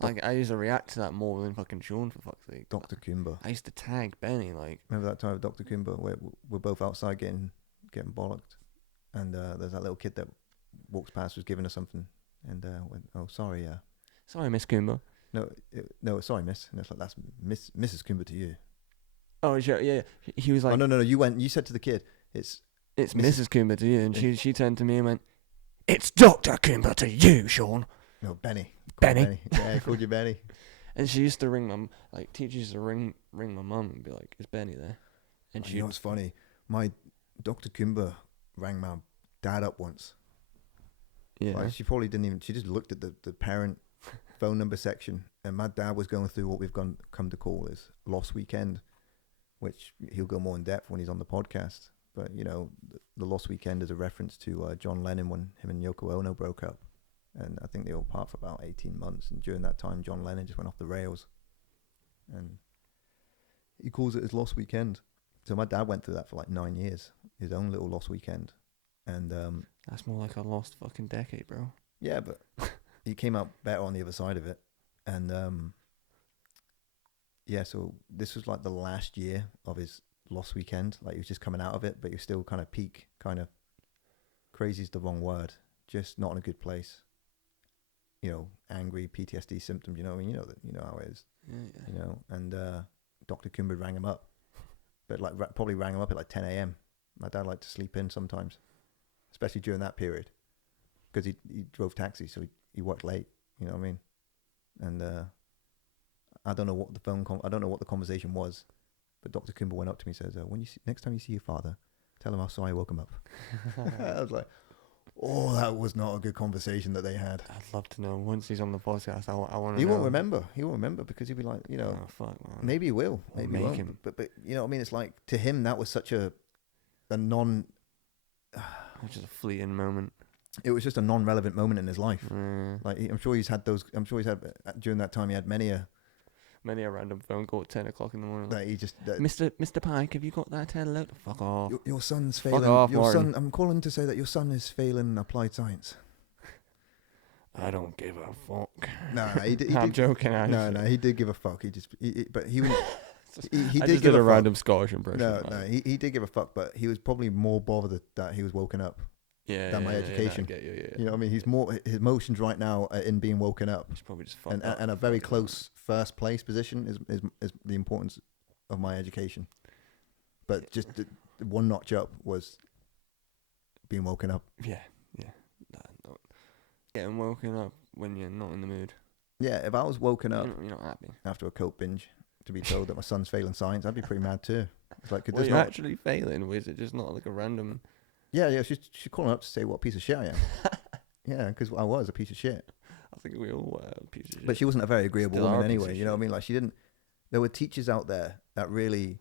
Like I used to react to that more than fucking Sean, for fuck's sake. Dr. Kumba. I used to tag Benny. Like remember that time with Dr. Kumba where we're both outside getting bollocked, and there's that little kid that walks past was giving us something, and went, oh sorry, sorry, Miss Kumba. No, sorry, Miss. And it's like that's Mrs. Kumba to you. Oh yeah. He was like, oh no. You said to the kid, it's Mrs. Kumba to you, and she turned to me and went, it's Dr. Kumba to you, Sean. No, Benny. Benny. Yeah, I called you Benny. And she used to ring teachers used to ring my mum and be like, is Benny there? And you know what's funny? My Dr. Kumba rang my dad up once. Yeah. Like, she probably didn't even, she just looked at the parent phone number section, and my dad was going through what we've come to call as Lost Weekend, which he'll go more in depth when he's on the podcast. But, you know, the Lost Weekend is a reference to John Lennon when him and Yoko Ono broke up. And I think they were apart for about 18 months. And during that time, John Lennon just went off the rails. And he calls it his Lost Weekend. So my dad went through that for like 9 years, his own little Lost Weekend. And that's more like a lost fucking decade, bro. Yeah, but he came out better on the other side of it. And yeah, so this was like the last year of his Lost Weekend. Like he was just coming out of it, but he was still kind of peak, kind of crazy is the wrong word, just not in a good place. You know, angry, PTSD symptoms. You know, I mean, you know how it is. Yeah. You know, and Dr. Kumba rang him up, but like probably rang him up at like 10 a.m. My dad liked to sleep in sometimes, especially during that period, because he drove taxi, so he worked late. You know what I mean? And I don't know what I don't know what the conversation was, but Dr. Kumba went up to me and says, next time you see your father, tell him how sorry I woke him up. I was like, oh, that was not a good conversation that they had. I'd love to know. Once he's on the podcast, I want to know. He won't remember because he'll be like, you know, oh, fuck, man. Maybe he will. Maybe he won't. Him. But you know what I mean? It's like, to him, that was such a non... just a fleeting moment. It was just a non-relevant moment in his life. Like, I'm sure he's had during that time, he had many a random phone call at 10 o'clock in the morning. That he just... Mr. Pike, have you got that hello? Fuck off. Your son's failing. Fuck off, your Martin. son. I'm calling to say that your son is failing applied science. I don't give a fuck. No, he did. I'm joking. No, he did give a fuck. He I did just give a a random Scottish impression. No, he did give a fuck, but he was probably more bothered that he was woken up than my education. Yeah, You know what I mean? He's more, his emotions right now are in being woken up. He's probably just fucked and a very close first place position is the importance of my education. But just the one notch up was being woken up. Yeah. No. Getting woken up when you're not in the mood. Yeah, if I was woken up you're not happy after a coke binge to be told that my son's failing science, I'd be pretty mad too. It's like, well, you're actually failing, or is it just not like a random... Yeah, she's calling up to say what a piece of shit I am. Yeah, because I was a piece of shit. I think we all were a piece of shit. But she wasn't a very agreeable Still woman anyway, you know what I mean? Like, she didn't... There were teachers out there that really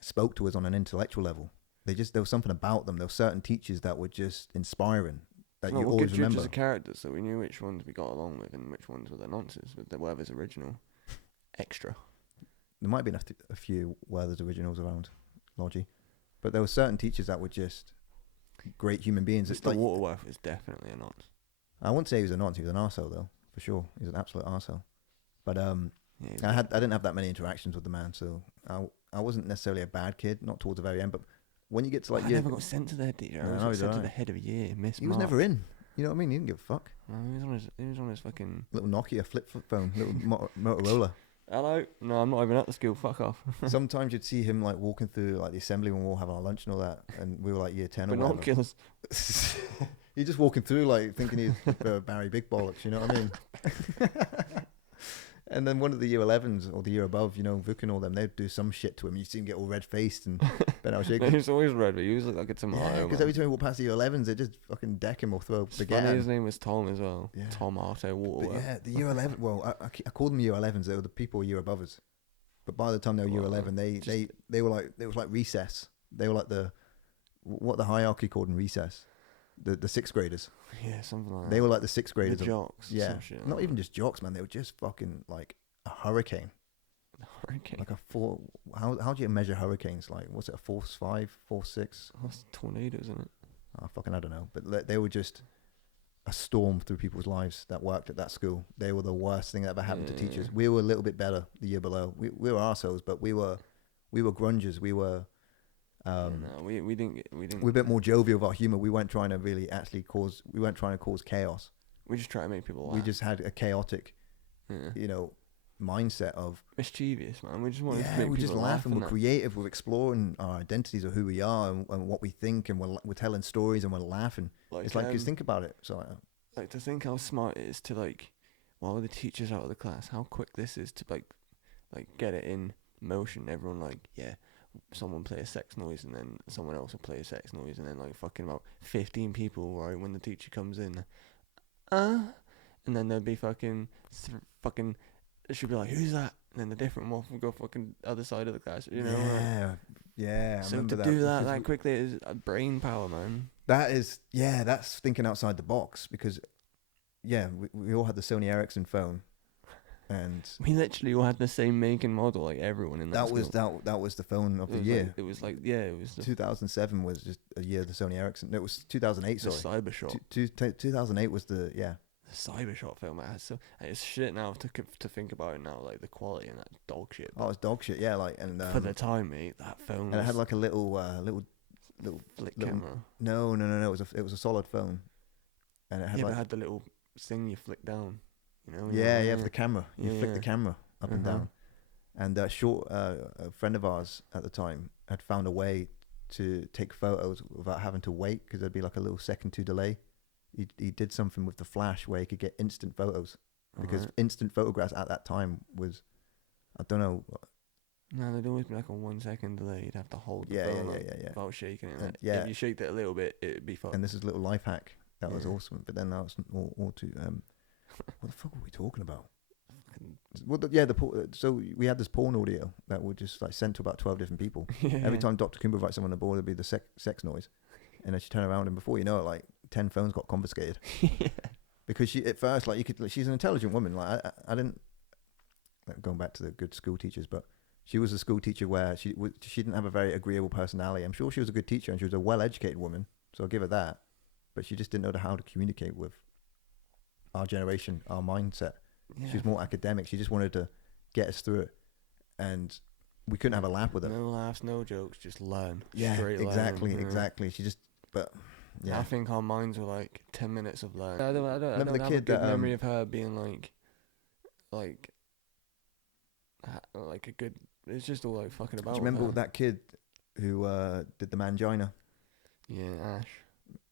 spoke to us on an intellectual level. There was something about them. There were certain teachers that were just inspiring, that you always remember. Good judges of character, so we knew which ones we got along with and which ones were the nonsense, with whatever's original. Extra. There might be a few where there's originals around, Logie. But there were certain teachers that were just great human beings. Mr. Like, Waterworth is definitely a nonce. I wouldn't say he was a nonce. He was an arsehole, though, for sure. He was an absolute arsehole. But I didn't have that many interactions with the man, so I wasn't necessarily a bad kid, not towards the very end. But when you get to I never got sent to the head teacher. I was sent to the head of a year, Miss He was never in. You know what I mean? He didn't give a fuck. No, he was on his fucking... Little Nokia flip phone, little Motorola. Hello? No, I'm not even at the school. Fuck off. Sometimes you'd see him like walking through like the assembly when we were all having our lunch and all that, and we were like year 10 or whatever. Binoculars. He's just walking through like thinking he's Barry Big Bollocks, you know what I mean? And then one of the year 11s or the year above, you know, Vuk and all them, they'd do some shit to him. You see him get all red faced and Ben al shaking. He's always red, but he was like a tomato. Yeah, because every time he walked past the year 11s, they just fucking deck him or throw a baguette. Funny, his name was Tom as well. Yeah. Tom Arte Water. But yeah, the year 11. Well, I called them year 11s. They were the people a year above us. But by the time they were year 11, they were like, it was like recess. They were like what the hierarchy called in recess. The sixth graders. Yeah, something like that. They were like the sixth graders. The jocks. Yeah. Shit Not even just jocks, man. They were just fucking like a hurricane. hurricane. Like a four. How do you measure hurricanes? Like, what's it, a force 5, force 6? That's tornadoes, isn't it? Oh, fucking, I don't know. But they were just a storm through people's lives that worked at that school. They were the worst thing that ever happened to teachers. We were a little bit better the year below. We were arseholes, but we were grungers. We were. No, we didn't. We're a bit more jovial of our humor. We weren't trying to really actually cause. We weren't trying to cause chaos. We just try to make people laugh. We just had a chaotic, you know, mindset of mischievous, man. We just wanted to make we're people just laugh. laughing. We're creative. We're exploring our identities of who we are and what we think, and we're telling stories and we're laughing. It's like, just think about it. So, like, to think how smart it is to, like, while the teacher's out of the class, how quick this is to like get it in motion. Everyone like, someone play a sex noise and then someone else will play a sex noise and then like fucking about 15 people, right, when the teacher comes in, and then there'll be fucking she'll be like, who's that? And then the different one will go fucking other side of the class, you know? Yeah. So to do that quickly is brain power, man. That's thinking outside the box, because we all had the Sony Ericsson phone. And we literally all had the same make and model, like everyone in that school. That was the phone of the year. It was 2007 was just a year of the Sony Ericsson. No, it was 2008. The sorry, Cybershot. 2008 was the The Cybershot film. It's shit now to think about it now. Like the quality and that dog shit. Oh, it's dog shit. Yeah, like, and for the time, mate, that phone. And it had like a little flick camera. No. It was a solid phone, and it had it had the little thing you flick down. You know, for the camera. You flick the camera up and down. And a friend of ours at the time had found a way to take photos without having to wait, because there'd be like a little second to delay. He did something with the flash where he could get instant photos, because instant photographs at that time was, I don't know. No, there'd always be like a 1 second delay. You'd have to hold the phone without shaking it. If you shaked it a little bit, it'd be fine. And this is a little life hack. That was awesome. But then that was all too... what the fuck were we talking about? So we had this porn audio that would just like sent to about 12 different people. Every time Dr. Kumba writes someone on the board, there'd be the sex noise, and then she turn around, and before you know it, like 10 phones got confiscated. Because she at first, like, she's an intelligent woman. Like I didn't, going back to the good school teachers, but she was a school teacher where she didn't have a very agreeable personality. I'm sure she was a good teacher and she was a well-educated woman, so I'll give her that. But she just didn't know how to communicate with our generation, our mindset. She was more academic. She just wanted to get us through it, and we couldn't have a laugh with her. No laughs, no jokes, just learn. Exactly. She just, I think our minds were like 10 minutes of learning. I don't have a good memory of her being like a good. It's just all like fucking about. Do you remember that kid who did the mangina? Yeah, Ash.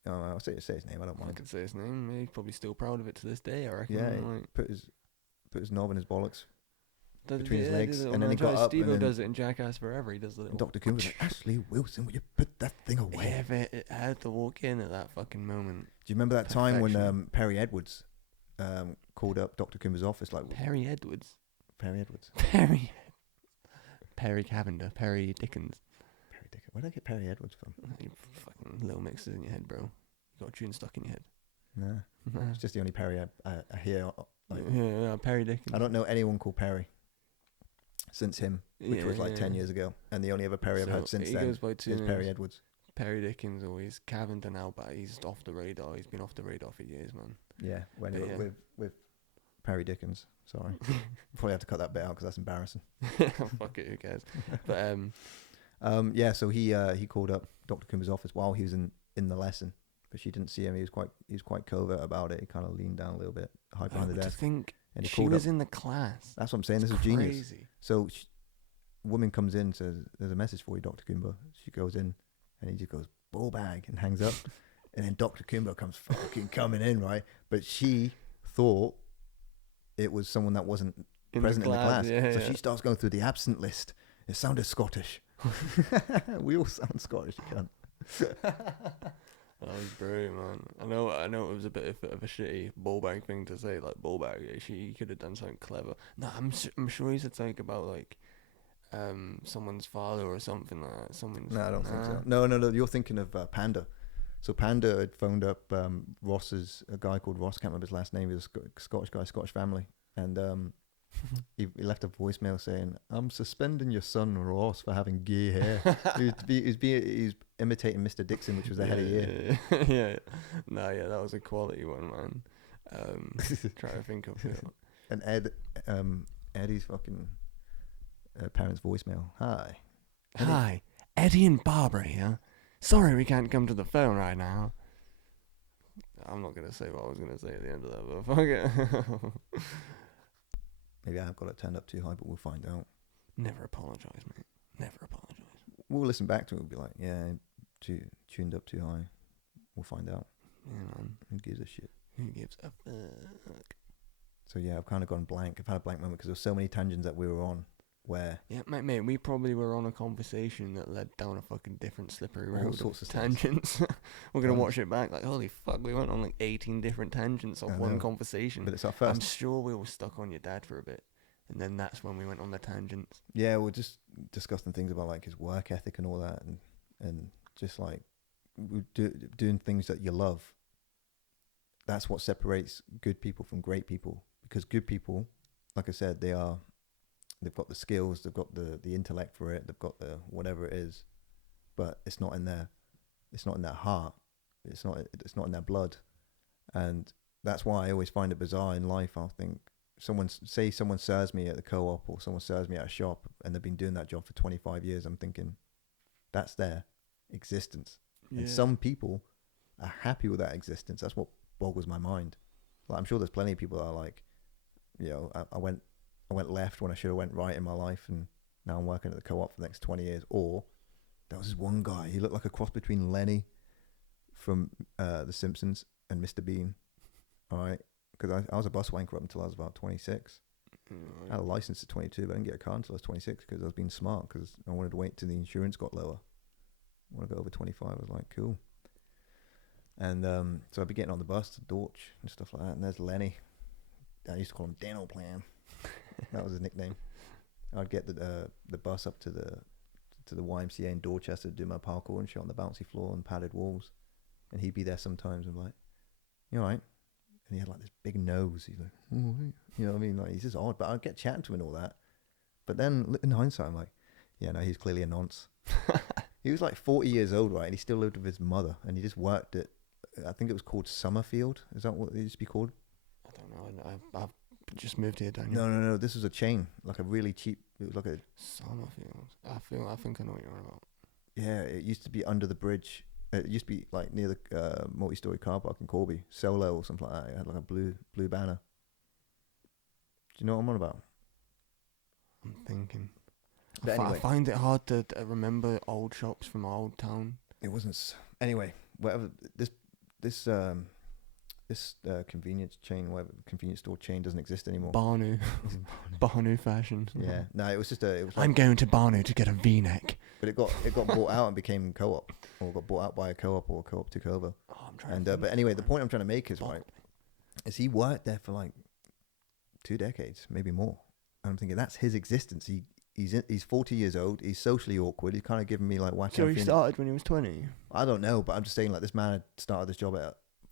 Oh, I'll say his name. I don't mind. I can say his name. He's probably still proud of it to this day, I reckon. Yeah, like, put his knob in his bollocks between his legs, and then he got up. Steve-O does it in Jackass Forever. He does the little... Dr. Kool was like, Ashley Wilson, will you put that thing away? Yeah, but I had to walk in at that fucking moment. Do you remember that time when Perry Edwards called up Dr. Kumba's office? Like Perry Edwards? Perry Cavender. Perry Dickens. Where did I get Perry Edwards from? You fucking little mixes in your head, bro. You got a tune stuck in your head. Nah. It's just the only Perry I hear. Perry Dickens. I don't know anyone called Perry since him, which was like 10 years ago. And the only other Perry I've heard since then is Perry Edwards. Perry Dickens, or he's Cavender now, but he's off the radar. He's been off the radar for years, man. Yeah, with Perry Dickens. Sorry. Probably have to cut that bit out because that's embarrassing. Fuck it, who cares? But so he called up Dr. Kumba's office while he was in the lesson, but she didn't see him. He was quite covert about it. He kind of leaned down a little bit, hide behind the desk. And he she was in the class. That's what I'm saying. This is genius. So a woman comes in, says, "There's a message for you, Dr. Kumba." She goes in, and he just goes, "Ball bag," and hangs up. And then Dr. Kimbo comes fucking coming in, right? But she thought it was someone that wasn't present in the class. So she starts going through the absent list. It sounded Scottish. We all sound Scottish, you can't. That was brilliant, man. I know it was a bit of a shitty ball bag thing to say, like ball bag. He could have done something clever. No, I'm sure he said something about like someone's father or something like that. No, I don't think so. No. You're thinking of Panda. So Panda had phoned up a guy called Ross. Can't remember his last name. He was a Scottish guy, Scottish family, and he left a voicemail saying, "I'm suspending your son Ross for having gay hair." He's imitating Mr. Dixon, which was the head of year. Yeah. That was a quality one, man. Try to think of it. And Eddie's fucking parents' voicemail. Hi, Eddie and Barbara here. Sorry we can't come to the phone right now. I'm not going to say what I was going to say at the end of that, but fuck it. Maybe I have got it turned up too high, but we'll find out. Never apologise, mate. Never apologise. We'll listen back to it and be like, yeah, tuned up too high. We'll find out. Yeah, man. Who gives a shit? Who gives a fuck? So yeah, I've kind of gone blank. I've had a blank moment because there were so many tangents that we were on where... Yeah, mate, we probably were on a conversation that led down a fucking different slippery road. All sorts of tangents. We're going to watch it back like, holy fuck, we went on like 18 different tangents of one conversation. But it's our first. I'm sure we were stuck on your dad for a bit. And then that's when we went on the tangents. Yeah, we're just discussing things about like his work ethic and all that. And just like doing things that you love. That's what separates good people from great people. Because good people, like I said, they've got the skills, they've got the intellect for it, they've got the whatever it is, but it's not in their heart, it's not in their blood. And that's why I always find it bizarre in life. I'll think someone serves me at the co-op or someone serves me at a shop and they've been doing that job for 25 years. I'm thinking that's their existence. Yeah. And some people are happy with that existence. That's what boggles my mind. Like, I'm sure there's plenty of people that are like, you know, I went left when I should have went right in my life, and now I'm working at the co-op for the next 20 years. Or there was this one guy, he looked like a cross between Lenny from The Simpsons and Mr. Bean. All right, because I was a bus wanker up until I was about 26. I had a license at 22, but I didn't get a car until I was 26 because I was being smart, because I wanted to wait till the insurance got lower. When I got over 25, I was like, cool. And so I'd be getting on the bus to Dorch and stuff like that, and there's Lenny. I used to call him Dano Plan. That was his nickname. I'd get the bus up to the YMCA in Dorchester to do my parkour and shit on the bouncy floor and padded walls, and he'd be there sometimes and be like, "You all right?" And he had like this big nose. He's like, "Oh, you know what I mean?" Like, he's just odd, but I'd get chatting to him and all that. But then in hindsight, I'm like, yeah, no, he's clearly a nonce. He was like 40 years old, right? And he still lived with his mother, and he just worked at, I think it was called Summerfield. Is that what it used to be called? I don't know. I've just moved here, Daniel. No. This was a chain, like a really cheap. It was like a Summerfield. I think I know what you're on about. Yeah, it used to be under the bridge. It used to be like near the multi-story car park in Corby, Solo or something like that. It had like a blue banner. Do you know what I'm on about? I'm thinking. But anyway, I find it hard to remember old shops from our old town. It wasn't. Anyway, whatever. This convenience chain, whatever convenience store chain, doesn't exist anymore. Barnu. Barnu fashion. Yeah. No, it was just a. It was like, I'm going to Barnu to get a V-neck. But it got bought out and became co-op, or got bought out by a co-op, or a co-op took over. Oh, I'm trying. And but anyway, the point I'm trying to make is is he worked there for like 2 decades, maybe more. And I'm thinking that's his existence. He's 40 years old. He's socially awkward. He's kind of giving me like whack. So he started when he was 20. I don't know, but I'm just saying like this man had started this job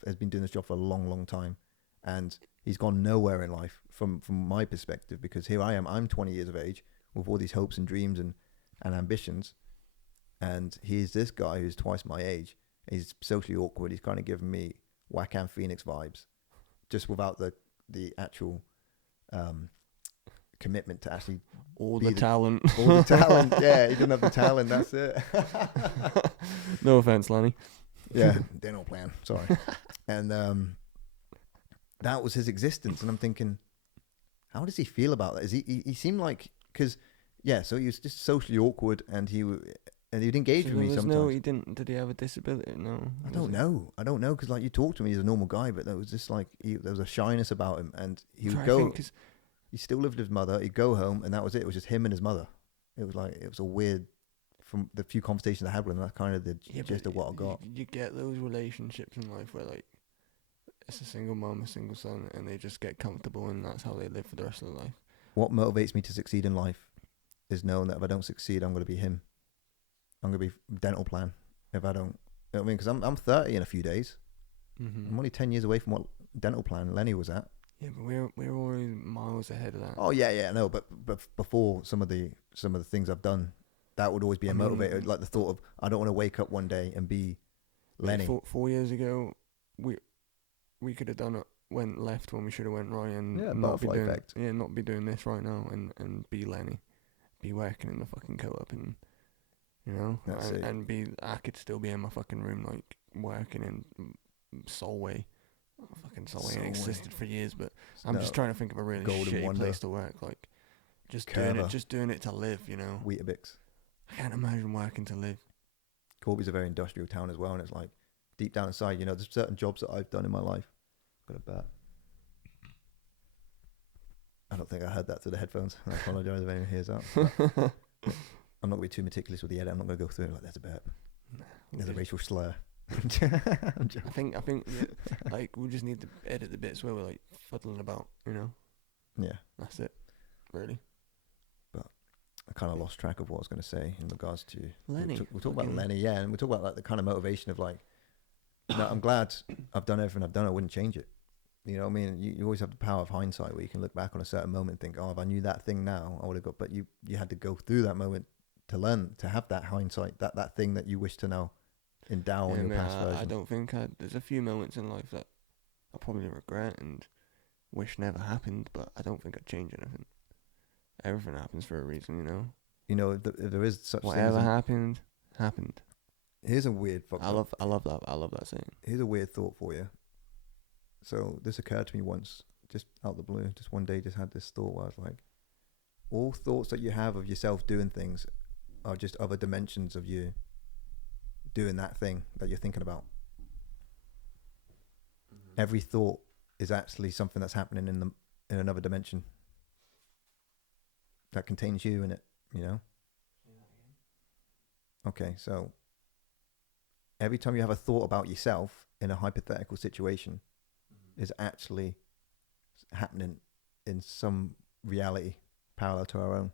has been doing this job for a long, long time, and he's gone nowhere in life from my perspective, because here I am. I'm 20 years of age with all these hopes and dreams and ambitions, and he's this guy who's twice my age. He's socially awkward. He's kind of giving me Wackham Phoenix vibes, just without the actual commitment to actually all the talent. All the talent. Yeah, he didn't have the talent. That's it. No offense, Lenny. Yeah, dental plan. Sorry. And that was his existence, and I'm thinking, how does he feel about that? Is he seemed like, because yeah, so he was just socially awkward, and and he'd engage with me there was sometimes. no, he didn't. Did he have a disability? No. I don't know because like you talk to him, he's a normal guy, but there was just like there was a shyness about him, and he would go. He still lived with his mother. He'd go home, and that was it. It was just him and his mother. It was like it was a weird. From the few conversations I had with him, that's kind of the gist of what I got. You get those relationships in life where like it's a single mom, a single son, and they just get comfortable, and that's how they live for the rest of their life. What motivates me to succeed in life is knowing that if I don't succeed, I'm going to be him. I'm going to be dental plan. If I don't, you know what I mean? Because I'm 30 in a few days. Mm-hmm. I'm only 10 years away from what dental plan Lenny was at. Yeah, but we're already miles ahead of that. Oh yeah, no, but before some of the things I've done, that would always be a motivator. Like the thought of I don't want to wake up one day and be Lenny. 4 years ago, we could have done it. Went left when we should have went right, and not be doing this right now, and be Lenny, be working in the fucking co-op, and you know, I could still be in my fucking room like working in Solway. Fucking Solway ain't existed for years, but I'm just trying to think of a really shitty place to work, like just doing it to live, you know. Weetabix. I can't imagine working to live. Corby's a very industrial town as well, and it's like deep down inside, you know, there's certain jobs that I've done in my life. Got a bet. I don't think I heard that through the headphones. I apologise if anyone hears that. I'm not going to be too meticulous with the edit. I'm not going to go through it like there's a bet. There's a racial slur. I think like we just need to edit the bits where we're like fuddling about, you know. Yeah, that's it, really. But I kind of lost track of what I was going to say in regards to Lenny. We'll talk about Lenny, yeah, and we'll talk about like the kind of motivation of like, no, I'm glad I've done everything I've done. I wouldn't change it. You know what I mean? You always have the power of hindsight where you can look back on a certain moment and think, oh, if I knew that thing now, I would have got. But you had to go through that moment to learn, to have that hindsight, that thing that you wish to now endow on your past version. I don't think there's a few moments in life that I probably regret and wish never happened, but I don't think I'd change anything. Everything happens for a reason, you know. You know, if there is such whatever happened. Here's a weird. I love that saying. Here's a weird thought for you. So this occurred to me once, just out the blue. Just one day, just had this thought where I was like, all thoughts that you have of yourself doing things are just other dimensions of you doing that thing that you're thinking about. Mm-hmm. Every thought is actually something that's happening in another dimension that contains you in it, you know? Okay, so every time you have a thought about yourself in a hypothetical situation, is actually happening in some reality parallel to our own.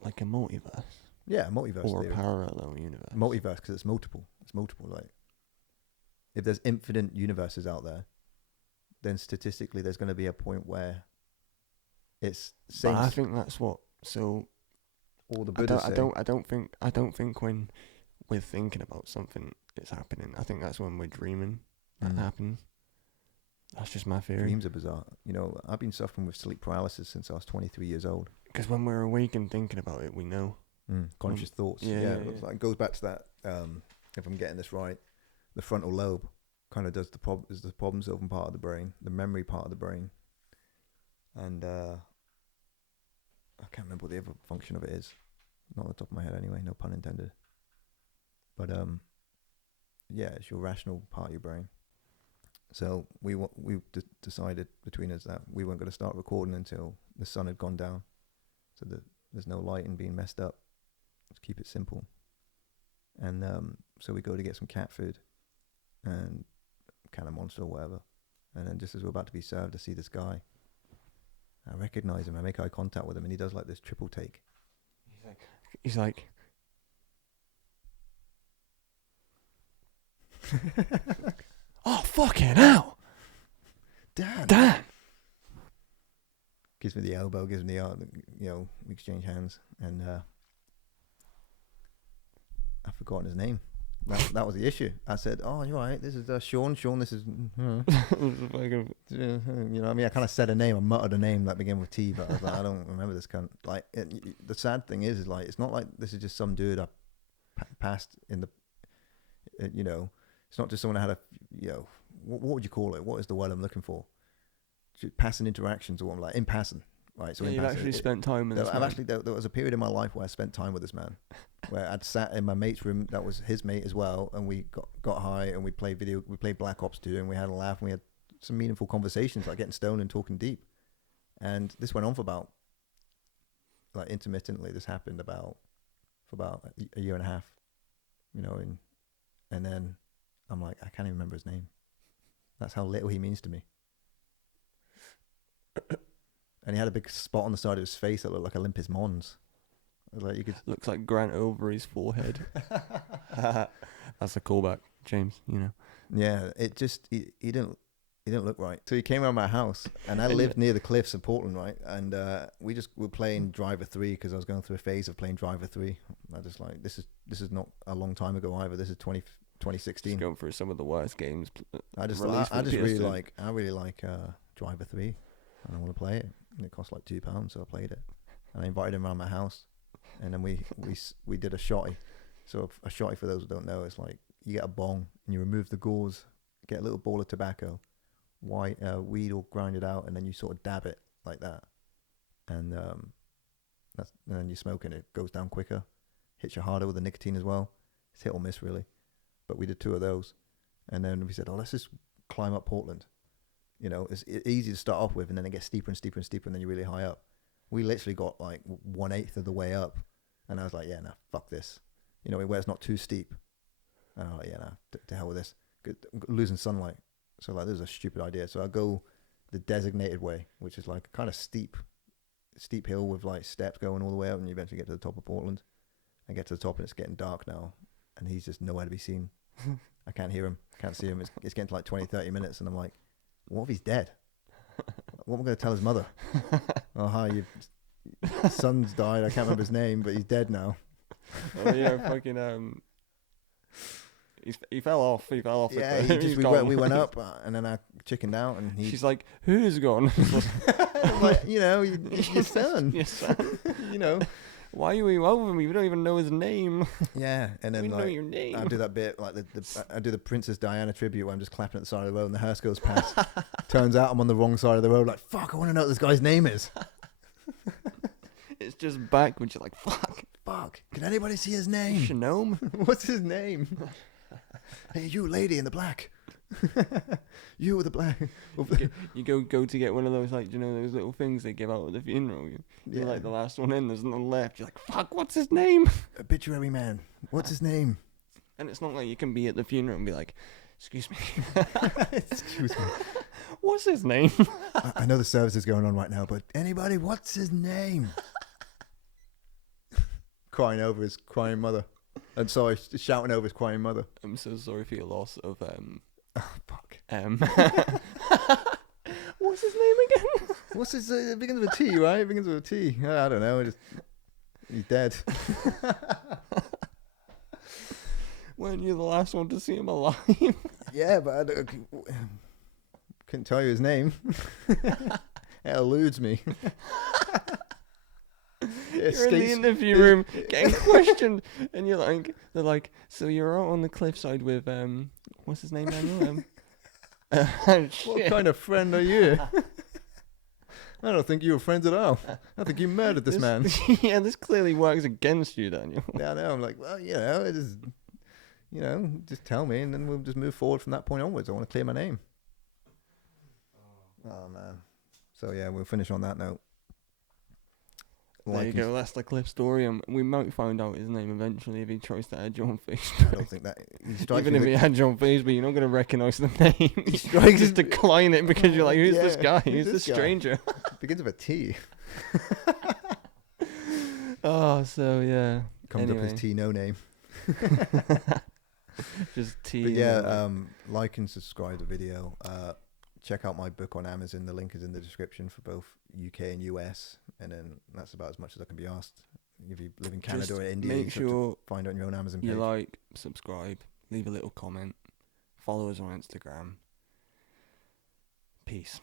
Like a multiverse? Yeah, a multiverse. Or theory. A parallel universe. Multiverse, because it's multiple. It's multiple. Like, if there's infinite universes out there, then statistically there's going to be a point where it's same. But I think that's what. So all the Buddhas say. I don't think when we're thinking about something, it's happening. I think that's when we're dreaming. That happens. That's just my theory. Dreams are bizarre. You know, I've been suffering with sleep paralysis since I was 23 years old. Because when we're awake and thinking about it, we know. Conscious thoughts. Yeah. It goes back to that. If I'm getting this right, the frontal lobe kind of does is the problem-solving part of the brain, the memory part of the brain, and I can't remember what the other function of it is. Not on the top of my head, anyway. No pun intended. But yeah, it's your rational part of your brain. So we decided between us that we weren't going to start recording until the sun had gone down, so that there's no lighting being messed up. Let's keep it simple. And so we go to get some cat food and can of Monster or whatever. And then just as we're about to be served, I see this guy. I recognize him. I make eye contact with him, and he does like this triple take. He's like oh, fucking hell. Dan. Gives me the elbow, gives me the, you know, we exchange hands, and I've forgotten his name. That was the issue. I said, oh, you're right, this is Sean. Sean, this is, you know, I mean, I kind of said a name, I muttered a name that began with T, but I was like, I don't remember this cunt. Like, the sad thing is like, it's not like this is just some dude I passed in the, you know, it's not just someone I had a, you know, what would you call it? What is the word I'm looking for? Passing interactions, or what I'm like, in passing. right? So Yeah, you've actually spent time with this man. There was a period in my life where I spent time with this man, where I'd sat in my mate's room that was his mate as well, and we got high and we played Black Ops 2, and we had a laugh and we had some meaningful conversations, like getting stoned and talking deep. And this went on for about, like, intermittently. This happened for about a year and a half, you know, and then I'm like, I can't even remember his name. That's how little he means to me. And he had a big spot on the side of his face that looked like Olympus Mons. Like, you could looks like Grant over his forehead. That's a callback, James. You know. Yeah, it just he didn't look right. So he came around my house, and I lived near the cliffs of Portland, right? And we were playing Driver 3 because I was going through a phase of playing Driver 3. I just like this is not a long time ago either. This is 2016. Just going through some of the worst games. I really like Driver 3, and I want to play it. And it cost like £2, so I played it. And I invited him around my house, and then we did a shotty. So a shotty, for those who don't know, is like you get a bong and you remove the gauze, get a little ball of tobacco, white weed all grinded out, and then you sort of dab it like that, and then you smoke and it goes down quicker, hits you harder with the nicotine as well. It's hit or miss really, but we did 2 of those, and then we said, let's just climb up Portland. You know, it's easy to start off with, and then it gets steeper and steeper and steeper, and then you're really high up. We literally got like 1/8 of the way up, and I was like, yeah, nah, fuck this. You know, where it's not too steep. And I'm like, yeah, nah, to hell with this. Good, losing sunlight. So like, this is a stupid idea. So I go the designated way, which is like a kind of steep hill with like steps going all the way up, and you eventually get to the top of Portland. I get to the top, and it's getting dark now, and he's just nowhere to be seen. I can't hear him. I can't see him. It's getting to like 20, 30 minutes, and I'm like, what if he's dead? What am I going to tell his mother? Oh, hi, your son's died. I can't remember his name, but he's dead now. Oh yeah, fucking he fell off. He fell off. Yeah, we went up, and then I chickened out, and she's like, "Who's gone?" I'm like, you know, your son. Your son. You know, why are you over me? We don't even know his name. Yeah, and then we like, know your name. I do that bit like I do the Princess Diana tribute where I'm just clapping at the side of the road, and the hearse goes past. Turns out I'm on the wrong side of the road. Like, fuck, I want to know what this guy's name is. It's just backwards. You're like, fuck. Can anybody see his name? Shanome? What's his name? Hey, you lady in the black. You with the black. You go to get one of those, like, you know, those little things they give out at the funeral. You're like the last one in. There's none left. You're like, fuck. What's his name? Obituary man. What's his name? And it's not like you can be at the funeral and be like, excuse me. Excuse me. What's his name? I know the service is going on right now, but anybody, what's his name? Crying over his crying mother. And sorry, shouting over his crying mother. I'm so sorry for your loss of Oh fuck. What's his name again? What's his? It begins with a T, right? It begins with a T. I don't know. He's dead. Weren't you the last one to see him alive? Yeah, but I couldn't tell you his name. It eludes me. You're in the interview room getting questioned, and they're like, so you're out on the cliffside with what's his name, Daniel? What kind of friend are you? I don't think you were friends at all. I think you murdered this man. Yeah, this clearly works against you, Daniel. Yeah, I know. I'm like, well, you know, it is. You know, just tell me, and then we'll just move forward from that point onwards. I want to clear my name. Oh man. So yeah, we'll finish on that note. There you go, that's the cliff story, and we might find out his name eventually if he tries to add you on Facebook. I don't think that... Even if he adds you on Facebook, you're not going to recognise the name. You just decline it because you're like, who's this guy? Who's this stranger? Begins with a T. Oh, so yeah. Comes up as T, no name. Just T. But yeah, like and subscribe the video. Check out my book on Amazon. The link is in the description for both UK and US, and then that's about as much as I can be asked. If you live in Canada or India, make sure find it on your own Amazon page. You like, subscribe, leave a little comment, follow us on Instagram. Peace.